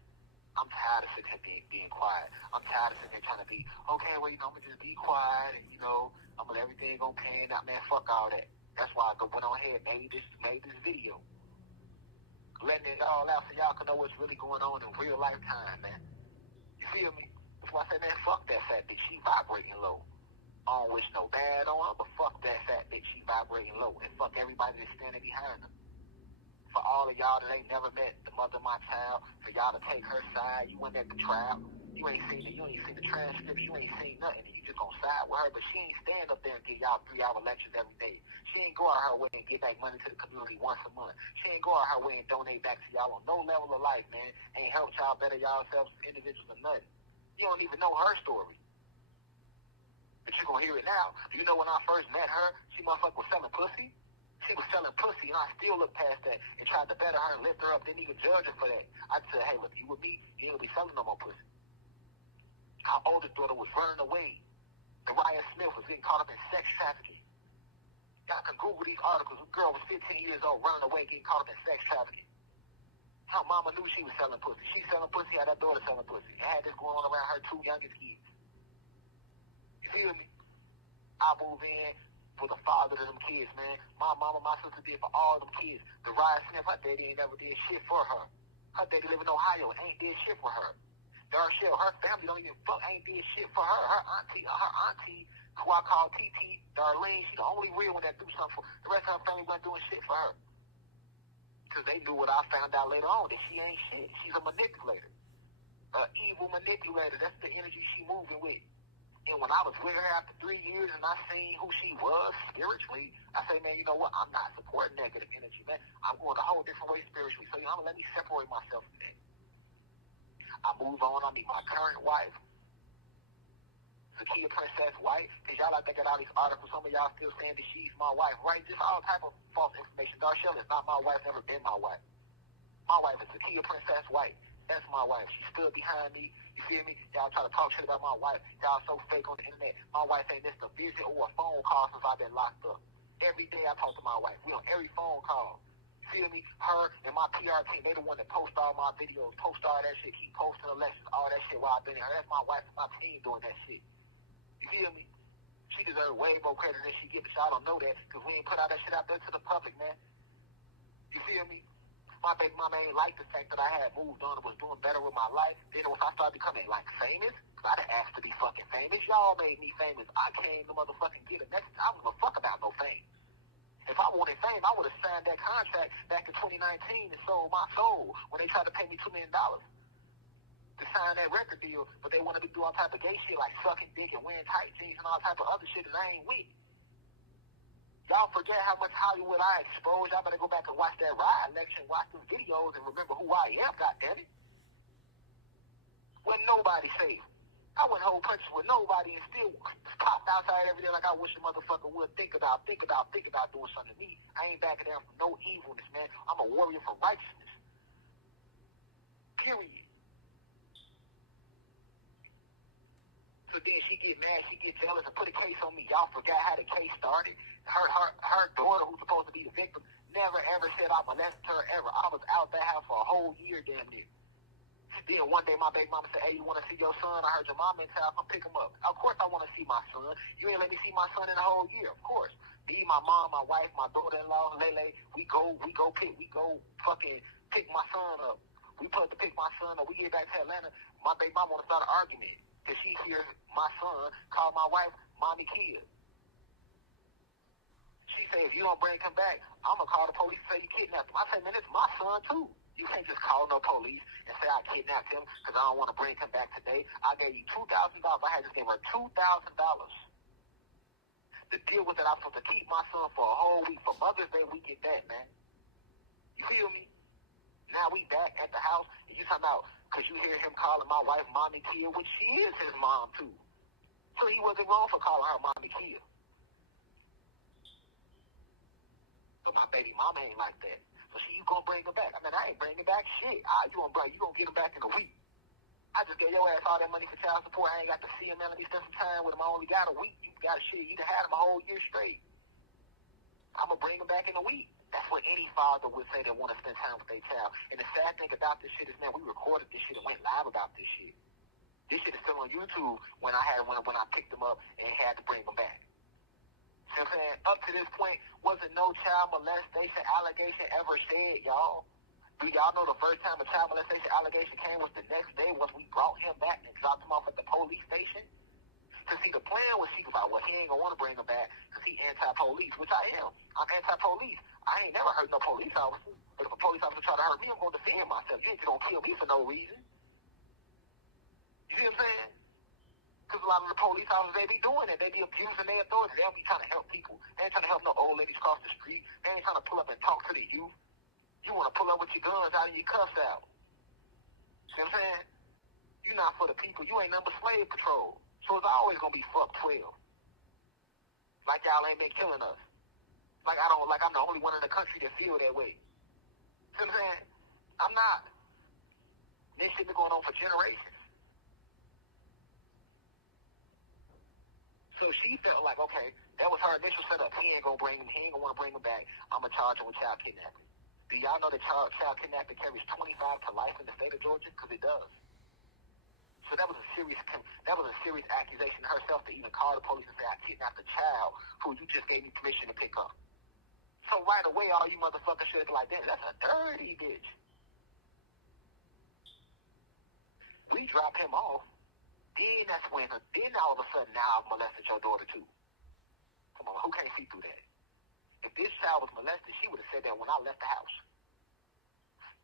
I'm tired of sitting here being quiet. I'm tired of sitting here trying to be, okay, well, I'm going to just be quiet and, I'm going to let everything go pan out, man. Fuck all that. That's why I went on ahead and made this video. Letting it all out so y'all can know what's really going on in real life time, man. You feel me? That's why I say, man, fuck that fat bitch. She vibrating low. I don't wish no bad on her, but fuck that fat bitch. She vibrating low. And fuck everybody that's standing behind her. For all of y'all that ain't never met the mother of my child, for y'all to take her side, you went at the trial. You ain't seen the transcripts, you ain't seen nothing, and you just gonna side with her, but she ain't stand up there and give y'all 3-hour lectures every day. She ain't go out her way and give back money to the community once a month. She ain't go out her way and donate back to y'all on no level of life, man. Ain't helped y'all better yourselves as individuals or nothing. You don't even know her story. But you gonna hear it now. You know when I first met her, she motherfucker was selling pussy? She was selling pussy, and I still looked past that and tried to better her and lift her up, didn't even judge her for that. I said, hey, look, you with me, you ain't gonna be selling no more pussy. Our oldest daughter was running away. Dariah Smith was getting caught up in sex trafficking. Y'all can Google these articles. A girl was 15 years old, running away, getting caught up in sex trafficking. Her mama knew she was selling pussy. She selling pussy, had that daughter selling pussy. And had this going on around her 2 youngest kids. You feel me? I move in for the father to them kids, man. My mama, my sister did for all them kids. Dariah Smith, her daddy ain't never did shit for her. Her daddy live in Ohio, ain't did shit for her. Darshell, her family don't even ain't did shit for her. Her auntie, who I call TT, Darlene, she the only real one that do something for. The rest of her family wasn't doing shit for her. Because they knew what I found out later on, that she ain't shit. She's a manipulator. An evil manipulator. That's the energy she moving with. And when I was with her after 3 years and I seen who she was spiritually, I say, man, you know what? I'm not supporting negative energy, man. I'm going a whole different way spiritually. So, I'm going to let me separate myself from that. I move on. I meet my current wife, Zakiya Princess White, because y'all like to get all these articles. Some of y'all still saying that she's my wife, right? Just all type of false information. Darshell is not my wife, never been my wife. My wife is Zakiya Princess White. That's my wife. She stood behind me. You feel me? Y'all try to talk shit about my wife. Y'all so fake on the internet. My wife ain't missed a visit or a phone call since I've been locked up. Every day I talk to my wife. We on every phone call. You feel me? Her and my PR team, they the one that post all my videos, post all that shit, keep posting elections, all that shit while I've been here. That's my wife and my team doing that shit. You feel me? She deserves way more credit than she gets, but y'all don't know that because we ain't put all that shit out there to the public, man. You feel me? My baby mama ain't like the fact that I had moved on and was doing better with my life. Then once I started becoming famous, because I didn't ask to be fucking famous. Y'all made me famous. I came to motherfucking get it. I don't give a fuck about no fame. If I wanted fame, I would have signed that contract back in 2019 and sold my soul when they tried to pay me $2 million to sign that record deal. But they wanted me to do all type of gay shit like sucking dick and wearing tight jeans and all type of other shit that I ain't with. Y'all forget how much Hollywood I exposed. Y'all better go back and watch that ride election, watch them videos, and remember who I am, goddammit. Wasn't nobody safe. I went whole punches with nobody and still popped outside every day like I wish a motherfucker would think about doing something to me. I ain't backing down from no evilness, man. I'm a warrior for righteousness. Period. So then she get mad, she get jealous and put a case on me. Y'all forgot how the case started. Her daughter, who's supposed to be the victim, never ever said I molested her ever. I was out that house for a whole year, damn near. Then one day my baby mama said, hey, you want to see your son? I heard your mom in town. Come pick him up. Of course I want to see my son. You ain't let me see my son in a whole year. Of course. Me, my mom, my wife, my daughter-in-law, Lele, we go fucking pick my son up. We put to pick my son up. We get back to Atlanta. My baby mama want to start an argument because she hears my son call my wife mommy kid. She say, if you don't bring him back, I'm going to call the police and say you kidnapped him. I say, man, it's my son too. You can't just call no police and say I kidnapped him because I don't want to bring him back today. I gave you $2,000. I had just gave her $2,000. The deal was that I was supposed to keep my son for a whole week. For Mother's Day, we get that, man. You feel me? Now we back at the house, and you talking about, because you hear him calling my wife Mommy Kia, which she is his mom, too. So he wasn't wrong for calling her Mommy Kia. But my baby mama ain't like that. So you gonna bring her back? I mean, I ain't bringing back shit. You gonna get him back in a week. I just gave your ass all that money for child support. I ain't got to see him, man. Let me spend some time with him. I only got a week. You got a shit. You done had him a whole year straight. I'm going to bring him back in a week. That's what any father would say that want to spend time with their child. And the sad thing about this shit is, man, we recorded this shit and went live about this shit. This shit is still on YouTube when I picked him up and had to bring him back. See what I'm saying? Up to this point, wasn't no child molestation allegation ever said, y'all. Do y'all know the first time a child molestation allegation came was the next day once we brought him back and dropped him off at the police station? Because see, the plan was he about, well, he ain't going to want to bring him back because he anti-police, which I am. I'm anti-police. I ain't never hurt no police officer. But if a police officer try to hurt me, I'm going to defend myself. You ain't just going to kill me for no reason. You see what I'm saying? Because a lot of the police officers, they be doing it. They be abusing their authority. They don't be trying to help people. They ain't trying to help no old ladies cross the street. They ain't trying to pull up and talk to the youth. You want to pull up with your guns out and your cuffs out. See what I'm saying? You're not for the people. You ain't number slave patrol. So it's always going to be fuck 12. Like y'all ain't been killing us. Like I'm the only one in the country that feel that way. See what I'm saying? I'm not. This shit been going on for generations. So she felt like, okay, that was her initial setup. He ain't going to want to bring him back. I'm going to charge him with child kidnapping. Do y'all know that child kidnapping carries 25 to life in the state of Georgia? Because it does. So that was a serious accusation of herself to even call the police and say, I kidnapped a child who you just gave me permission to pick up. So right away, all you motherfuckers should be like, damn, that's a dirty bitch. We drop him off. Then all of a sudden now I've molested your daughter too. Come on, who can't see through that? If this child was molested, she would have said that when I left the house.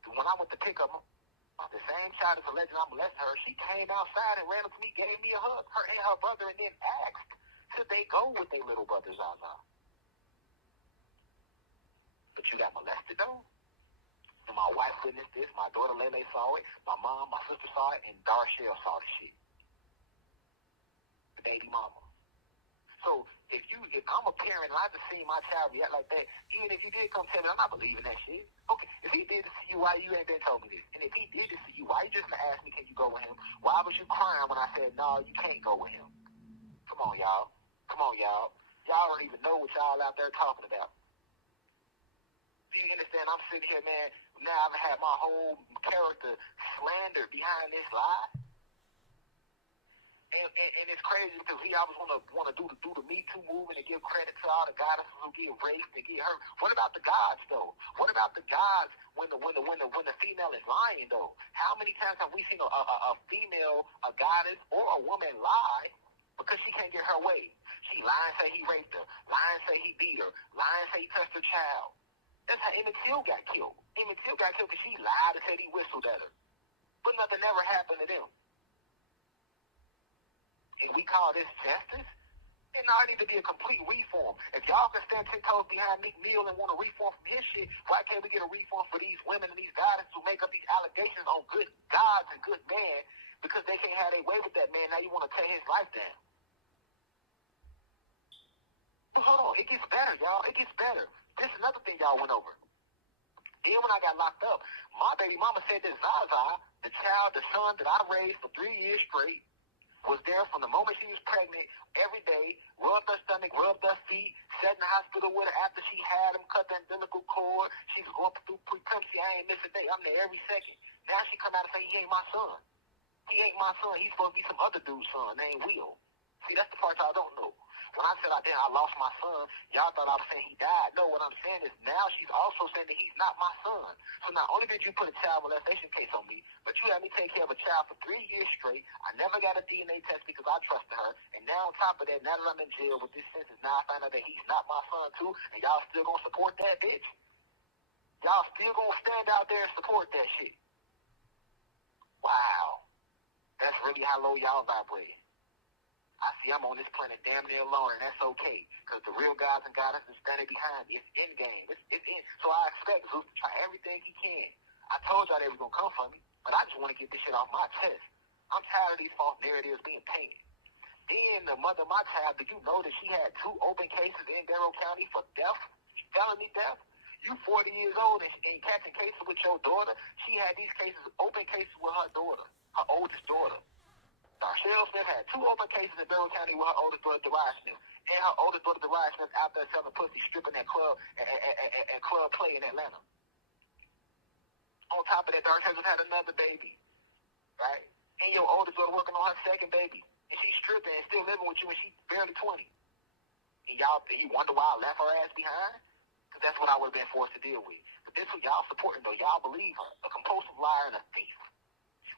When I went to pick up the same child that's alleged I molested her, she came outside and ran up to me, gave me a hug, her and her brother, and then asked should they go with their little brother Zaza. But you got molested though? And my wife witnessed this, my daughter Lele saw it, my mom, my sister saw it, and Darshell saw the shit. The baby mama. So if I'm a parent and I just seen my child react like that, even if you did come tell me, I'm not believing that shit. Okay, if he did this to you, why you ain't been told me this? And if he did this to you, why you just gonna ask me, can you go with him? Why was you crying when I said, no, you can't go with him? Come on, y'all. Y'all don't even know what y'all out there talking about. Do you understand? I'm sitting here, man, now I've had my whole character slandered behind this lie. And it's crazy because he always want to do the Me Too movement and give credit to all the goddesses who get raped and get hurt. What about the gods though? What about the gods when the female is lying though? How many times have we seen a female, a goddess or a woman lie because she can't get her way? She lying, say he raped her. Lying, say he beat her. Lying, say he touched her child. That's how Emmett Till got killed. Emmett Till got killed because she lied and said he whistled at her. But nothing ever happened to them. And we call this justice? It now need to be a complete reform. If y'all can stand 10 toes behind Meek Mill and want to reform from his shit, why can't we get a reform for these women and these goddesses who make up these allegations on good gods and good men because they can't have their way with that man? Now you want to tear his life down. Hold on. It gets better, y'all. It gets better. This is another thing y'all went over. Then when I got locked up, my baby mama said that Zaza, the son that I raised for 3 years straight, was there from the moment she was pregnant every day, rubbed her stomach, rubbed her feet, sat in the hospital with her after she had him, cut the umbilical cord. She was going through preeclampsia. I ain't miss a day. I'm there every second. Now she come out and say he ain't my son. He ain't my son. He's supposed to be some other dude's son named Will. See, that's the part y'all don't know. When I said I lost my son, y'all thought I was saying he died. No, what I'm saying is now she's also saying that he's not my son. So not only did you put a child molestation case on me, but you had me take care of a child for 3 years straight. I never got a DNA test because I trusted her. And now on top of that, now that I'm in jail with this sentence, now I find out that he's not my son too, and y'all still gonna support that bitch? Y'all still gonna stand out there and support that shit? Wow. That's really how low y'all vibrate. I see I'm on this planet damn near alone, and that's okay, because the real gods and goddesses standing behind me. It's in game. It's in. So I expect Zeus to try everything he can. I told y'all they was going to come for me, but I just want to get this shit off my chest. I'm tired of these false narratives being painted. Then the mother of my child, did you know that she had 2 open cases in Barrow County for death, felony death? You 40 years old and catching cases with your daughter. She had these cases, open cases with her daughter. her oldest daughter. Darshell Smith had 2 open cases in Barrow County with her oldest daughter, Dariah Smith. And her oldest daughter, Dariah Smith, out there selling pussy, stripping at club at Club Play in Atlanta. On top of that, Darshell had another baby, right? And your oldest daughter working on her second baby. And she's stripping and still living with you, and she's barely 20. And you wonder why I left her ass behind? Because that's what I would have been forced to deal with. But this what y'all supporting, though. Y'all believe her. A compulsive liar and a thief.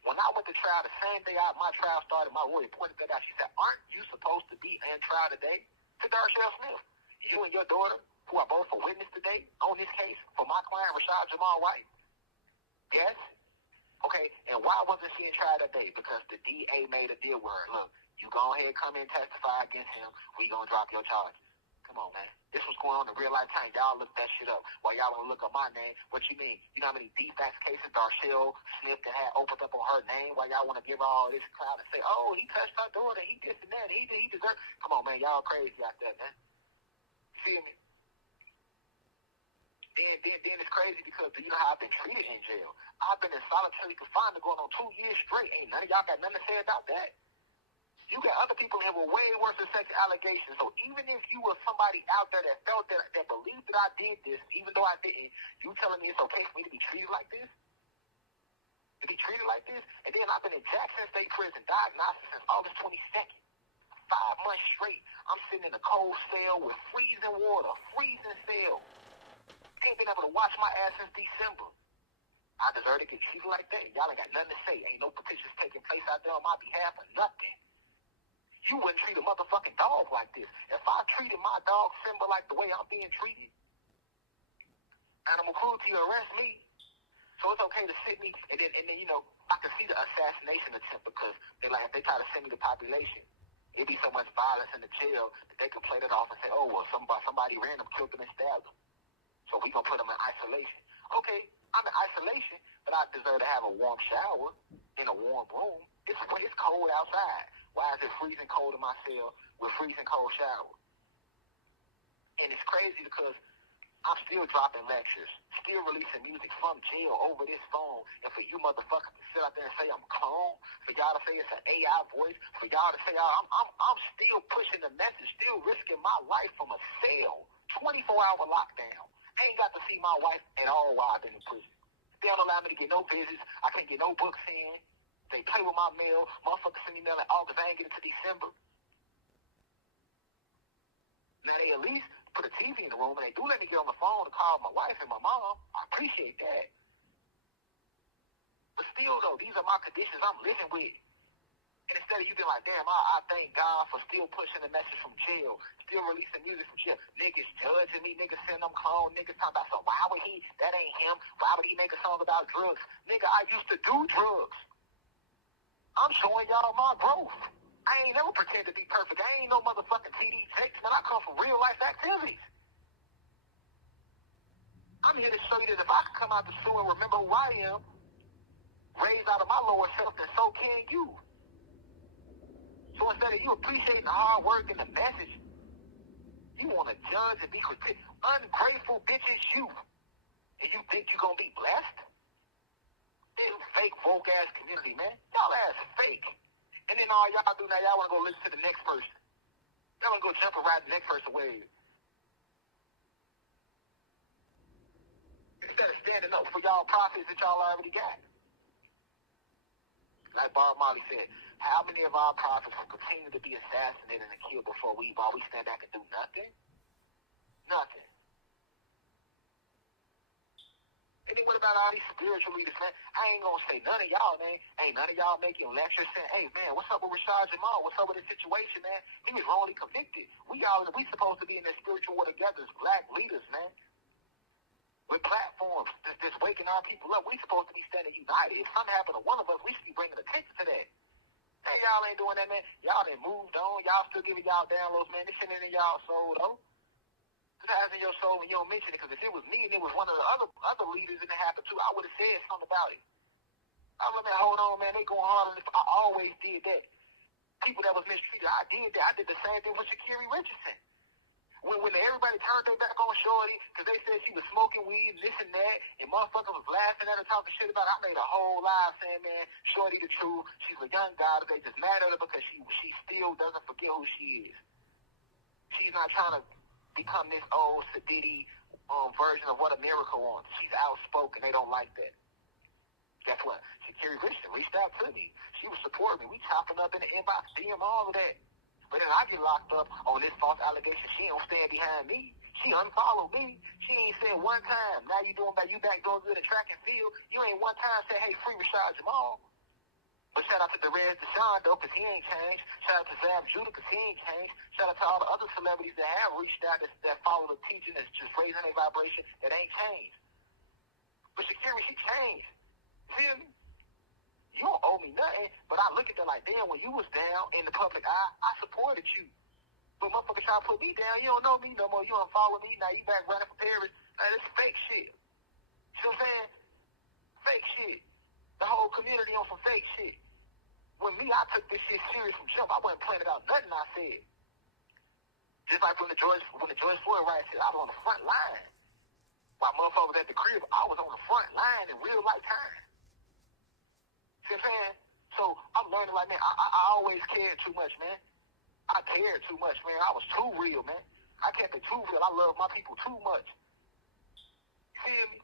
When I went to trial, the same day my trial started, my lawyer pointed that out. She said, aren't you supposed to be in trial today? To Darshell Smith. You and your daughter, who are both a witness today on this case for my client, Rashad Jamal White. Yes? Okay, and why wasn't she in trial that day? Because the DA made a deal with her. Look, you go ahead, come in, testify against him. We gonna drop your charges. Come on, man. This was going on in real life time. Y'all look that shit up. While y'all want to look up my name, what you mean? You know how many defacts cases Darshell Smith that had opened up on her name? While y'all want to give her all this clout and say, oh, he touched her daughter, he this and that, he deserved. Come on, man. Y'all crazy out there, man. Feel me? Then it's crazy because you know how I've been treated in jail. I've been in solitary confinement going on 2 years straight. Ain't none of y'all got nothing to say about that. You got other people here with way worse than sex allegations. So even if you were somebody out there that felt that believed that I did this, even though I didn't, you telling me it's okay for me to be treated like this? To be treated like this? And then I've been in Jackson State Prison, diagnosis since August 22nd. 5 months straight. I'm sitting in a cold cell with freezing water, freezing cell. Ain't been able to wash my ass since December. I deserve to get treated like that. Y'all ain't got nothing to say. Ain't no petitions taking place out there on my behalf or nothing. You wouldn't treat a motherfucking dog like this. If I treated my dog Simba like the way I'm being treated, animal cruelty arrest me. So it's okay to sit me, and then you know, I can see the assassination attempt because they try to send me to population. It'd be so much violence in the jail that they can play that off and say, oh, well, somebody random killed them and stabbed them. So we gonna put them in isolation. Okay, I'm in isolation, but I deserve to have a warm shower in a warm room. It's cold outside. Why is it freezing cold in my cell with freezing cold shower? And it's crazy because I'm still dropping lectures, still releasing music from jail over this phone. And for you motherfuckers to sit out there and say I'm clone, for y'all to say it's an AI voice, for y'all to say I'm still pushing the message, still risking my life from a cell, 24-hour lockdown. I ain't got to see my wife at all while I've been in prison. They don't allow me to get no visits. I can't get no books in. They play with my mail. Motherfuckers send me mail in August. I ain't get it to December. Now they at least put a TV in the room, and they do let me get on the phone to call my wife and my mom. I appreciate that. But still, though, these are my conditions I'm living with. And instead of you being like, damn, I thank God for still pushing the message from jail, still releasing music from jail. Niggas judging me, niggas saying I'm clone, niggas talking about, so why would he, that ain't him, why would he make a song about drugs? Nigga, I used to do drugs. I'm showing y'all my growth. I ain't never pretend to be perfect. I ain't no motherfucking TD Jakes, man. I come from real life activities. I'm here to show you that if I can come out the sewer and remember who I am, raised out of my lower self, then so can you. So instead of you appreciating the hard work and the message, you want to judge and be critical. Ungrateful bitches you. And you think you're going to be blessed? This fake, woke-ass community, man. Y'all ass fake. And then all y'all do now, y'all want to go listen to the next person. Y'all want to go jump and ride the next person wave. Instead of standing up for y'all profits that y'all already got. Like Bob Marley said, how many of our prophets will continue to be assassinated and killed while we stand back and do nothing? Nothing. And then what about all these spiritual leaders, man? I ain't gonna say none of y'all, man. Ain't none of y'all making lectures saying, hey, man, what's up with Rashad Jamal? What's up with this situation, man? He was wrongly convicted. We supposed to be in this spiritual war together as black leaders, man. With platforms that's waking our people up. We supposed to be standing united. If something happened to one of us, we should be bringing attention to that. Hey, y'all ain't doing that, man. Y'all done moved on. Y'all still giving y'all downloads, man. This shit ain't in y'all soul, though. This has in your soul and you don't mention it, because if it was me and it was one of the other leaders and it happened too, I would have said something about it. I was like, man, hold on, man. They going harder than I always did that. People that was mistreated, I did that. I did the same thing with Sha'Carri Richardson. When everybody turned their back on Shorty because they said she was smoking weed and this and that, and motherfuckers was laughing at her, talking shit about it, I made a whole live saying, man, Shorty the truth. She's a young goddess. They just mad at her because she still doesn't forget who she is. She's not trying to become this old Sadidi version of what America wants. She's outspoken. They don't like that. Guess what? Shakira Richardson reached out to me. She was supporting me. We chopping up in the inbox, DM, all of that. But then I get locked up on this false allegation. She don't stand behind me. She unfollowed me. She ain't said one time, now you back doing good at track and field. You ain't one time said, hey, free Rashad Jamal. But shout out to Derez Deshaun, though, because he ain't changed. Shout out to Zab Judah, because he ain't changed. Shout out to all the other celebrities that have reached out that follow the teaching that's just raising their vibration that ain't changed. But Shakira, she changed. Feel me? You don't owe me nothing, but I look at that like, damn, when you was down in the public eye, I supported you. But motherfuckers try to put me down, you don't know me no more, you don't follow me, now you back running for Paris. Now, this fake shit. See what I'm saying? Fake shit. The whole community on some fake shit. When me, I took this shit serious from jump. I wasn't playing about nothing I said. Just like when the George Floyd riot shit, I was on the front line. While motherfuckers at the crib, I was on the front line in real life time. See what I'm saying? So I'm learning like, man, I always cared too much, man. I cared too much, man. I was too real, man. I kept it too real. I love my people too much. You feel me?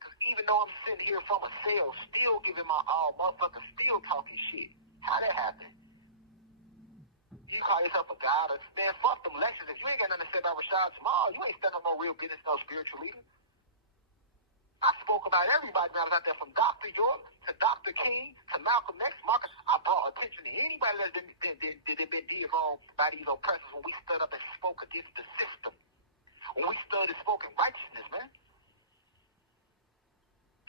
Because even though I'm sitting here from a cell, still giving my all, motherfuckers still talking shit. How that happen? You call yourself a god? Man, fuck them lectures. If you ain't got nothing to say about Rashad Jamal, you ain't standing up no real business, no spiritual leader. I spoke about everybody when I was out there, from Dr. York to Dr. King to Malcolm X, Marcus. I brought attention to anybody that's been did wrong by these oppressors when we stood up and spoke against the system. When we stood and spoke in righteousness, man.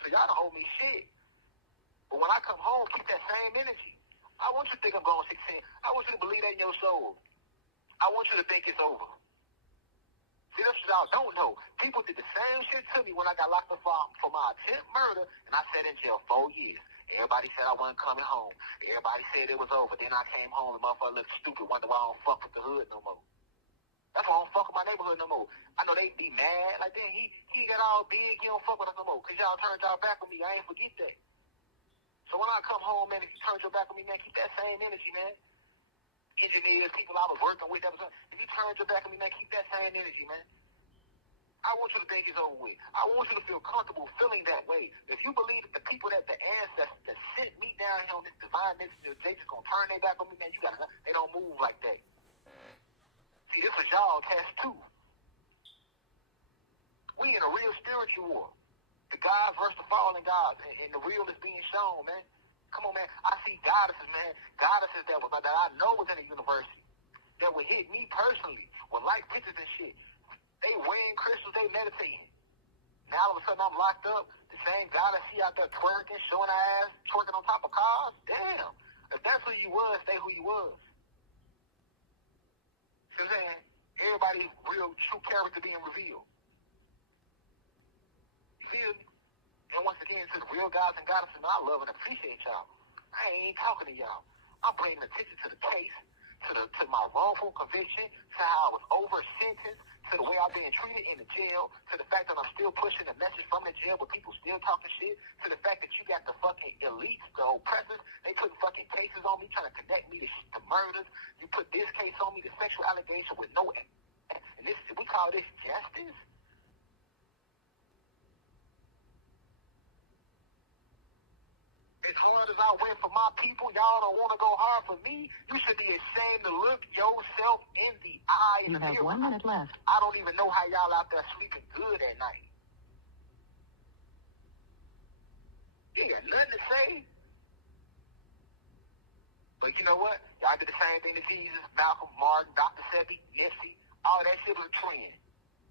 So y'all don't owe me shit. But when I come home, keep that same energy. I want you to think I'm going 16. I want you to believe that in your soul. I want you to think it's over. See, that's what y'all don't know. People did the same shit to me when I got locked up for my attempt murder, and I sat in jail 4 years. Everybody said I wasn't coming home. Everybody said it was over. Then I came home, and motherfucker looked stupid, wonder why I don't fuck with the hood no more. That's why I don't fuck with my neighborhood no more. I know they be mad. Like, damn, he got all big, he don't fuck with us no more. Because y'all turned y'all back on me. I ain't forget that. So when I come home, man, if you turn your back on me, man, keep that same energy, man. Engineers, people I was working with, if you turn your back on me, man, keep that same energy, man. I want you to think it's over with. I want you to feel comfortable feeling that way. If you believe that the people that the ancestors that sent me down here on this divine mission, they just gonna turn their back on me, man, they don't move like that. See, this was y'all test too. We in a real spiritual war. The gods versus the fallen gods, and the real is being shown, man. Come on, man. I see goddesses, man. Goddesses that I know was in a university that would hit me personally with light pictures and shit. They wearing crystals, they meditating. Now all of a sudden I'm locked up. The same goddess she out there twerking, showing her ass, twerking on top of cars. Damn. If that's who you was, stay who you was. See what I'm saying? Everybody's real true character being revealed. You feel me? And once again, to the real gods and goddesses, I love and appreciate y'all. I ain't talking to y'all. I'm bringing attention to the case, to my wrongful conviction, to how I was over sentenced, to the way I'm being treated in the jail, to the fact that I'm still pushing the message from the jail, but people still talking shit, to the fact that you got the fucking elites, the oppressors, they put fucking cases on me, trying to connect me to murders. You put this case on me, the sexual allegation with no, and this, we call this justice. As hard as I went for my people, y'all don't want to go hard for me. You should be ashamed to look yourself in the eye. You have 1 minute left. I don't even know how y'all out there sleeping good at night. You got nothing to say. But you know what? Y'all did the same thing to Jesus, Malcolm, Martin, Dr. Sebi, Nipsey. All that shit was a trend.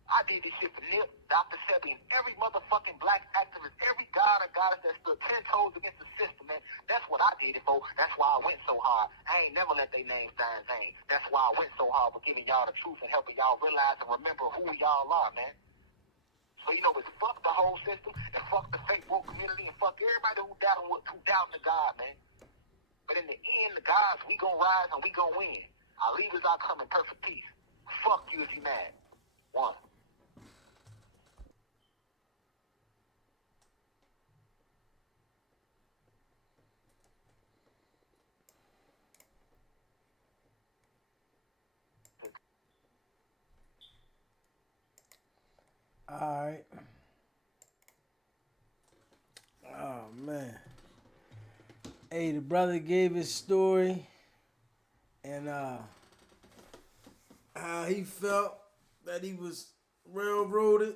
I did this shit for Nip, Dr. Sebi, and every motherfucking black activist, every god or goddess that stood 10 toes against the system, man. That's what I did it for. That's why I went so hard. I ain't never let their names die in vain. That's why I went so hard for giving y'all the truth and helping y'all realize and remember who y'all are, man. So, you know, it's fuck the whole system and fuck the fake woke community and fuck everybody who doubting the God, man. But in the end, the gods, we gonna rise and we gonna win. Our leaders are coming in perfect peace. Fuck you if you mad. 1. All right. Oh man. Hey, the brother gave his story and how he felt that he was railroaded.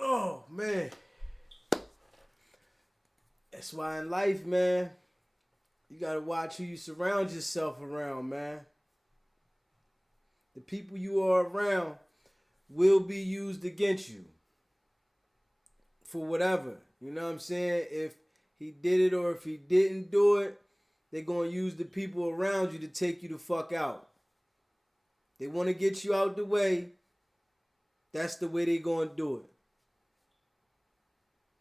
Oh man. That's why in life, man, you gotta watch who you surround yourself around, man. The people you are around will be used against you for whatever. You know what I'm saying? If he did it or if he didn't do it, they're going to use the people around you to take you the fuck out. They want to get you out the way. That's the way they're going to do it.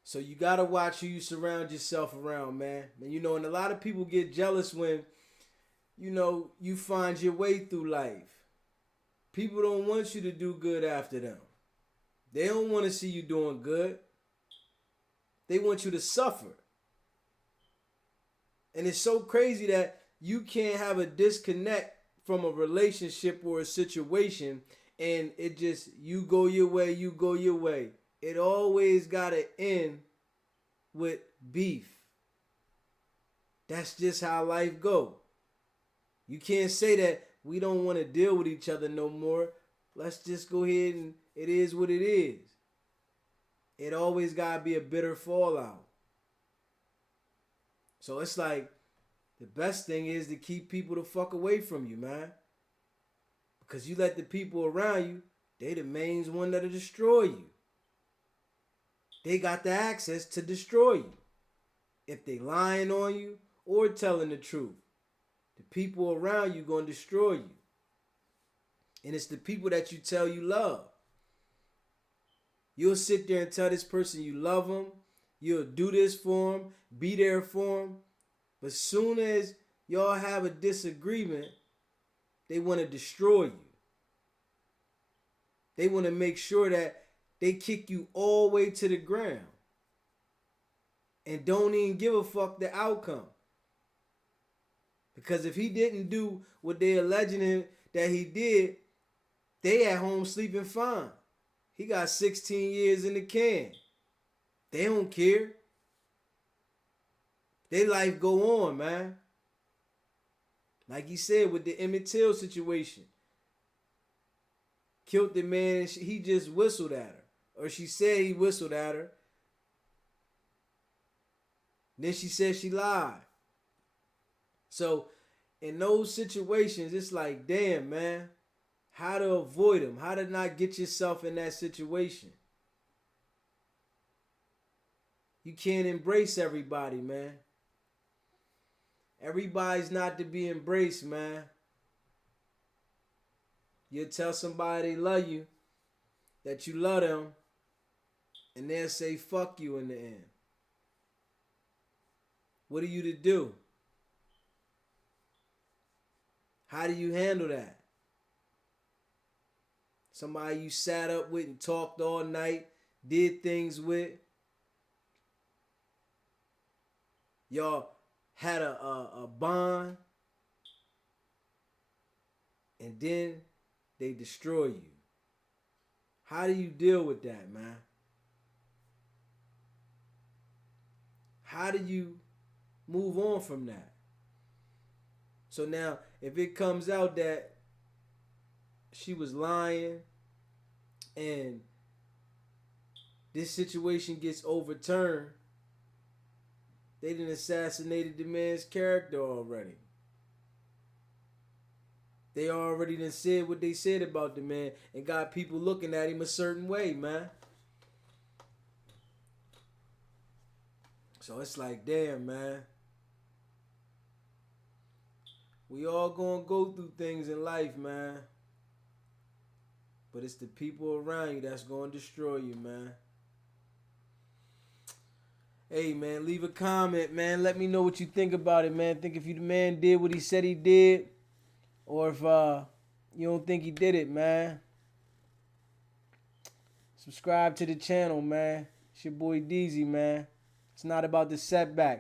So you got to watch who you surround yourself around, man. And you know, and a lot of people get jealous when, you know, you find your way through life. People don't want you to do good after them. They don't want to see you doing good. They want you to suffer. And it's so crazy that you can't have a disconnect from a relationship or a situation and it just, you go your way, you go your way. It always got to end with beef. That's just how life go. You can't say that we don't want to deal with each other no more. Let's just go ahead and it is what it is. It always got to be a bitter fallout. So it's like the best thing is to keep people the fuck away from you, man. Because you let the people around you, they the main one that'll destroy you. They got the access to destroy you. If they lying on you or telling the truth. The people around you gonna destroy you. And it's the people that you tell you love. You'll sit there and tell this person you love them. You'll do this for them. Be there for them. But soon as y'all have a disagreement, they want to destroy you. They want to make sure that they kick you all the way to the ground. And don't even give a fuck the outcome. Because if he didn't do what they alleging him that he did, they at home sleeping fine. He got 16 years in the can. They don't care. Their life go on, man. Like he said with the Emmett Till situation. Killed the man and he just whistled at her. Or she said he whistled at her. Then she said she lied. So in those situations, it's like, damn, man. How to avoid them. How to not get yourself in that situation. You can't embrace everybody, man. Everybody's not to be embraced, man. You tell somebody they love you, that you love them, and they'll say fuck you in the end. What are you to do? How do you handle that? Somebody you sat up with and talked all night, did things with. Y'all had a bond. And then they destroy you. How do you deal with that, man? How do you move on from that? So now, if it comes out that she was lying and this situation gets overturned, they done assassinated the man's character already. They already done said what they said about the man and got people looking at him a certain way, man. So it's like, damn, man. We all gonna go through things in life, man. But it's the people around you that's gonna destroy you, man. Hey, man, leave a comment, man. Let me know what you think about it, man. Think if you the man did what he said he did. Or if you don't think he did it, man, subscribe to the channel, man. It's your boy DZ, man. It's not about the setback.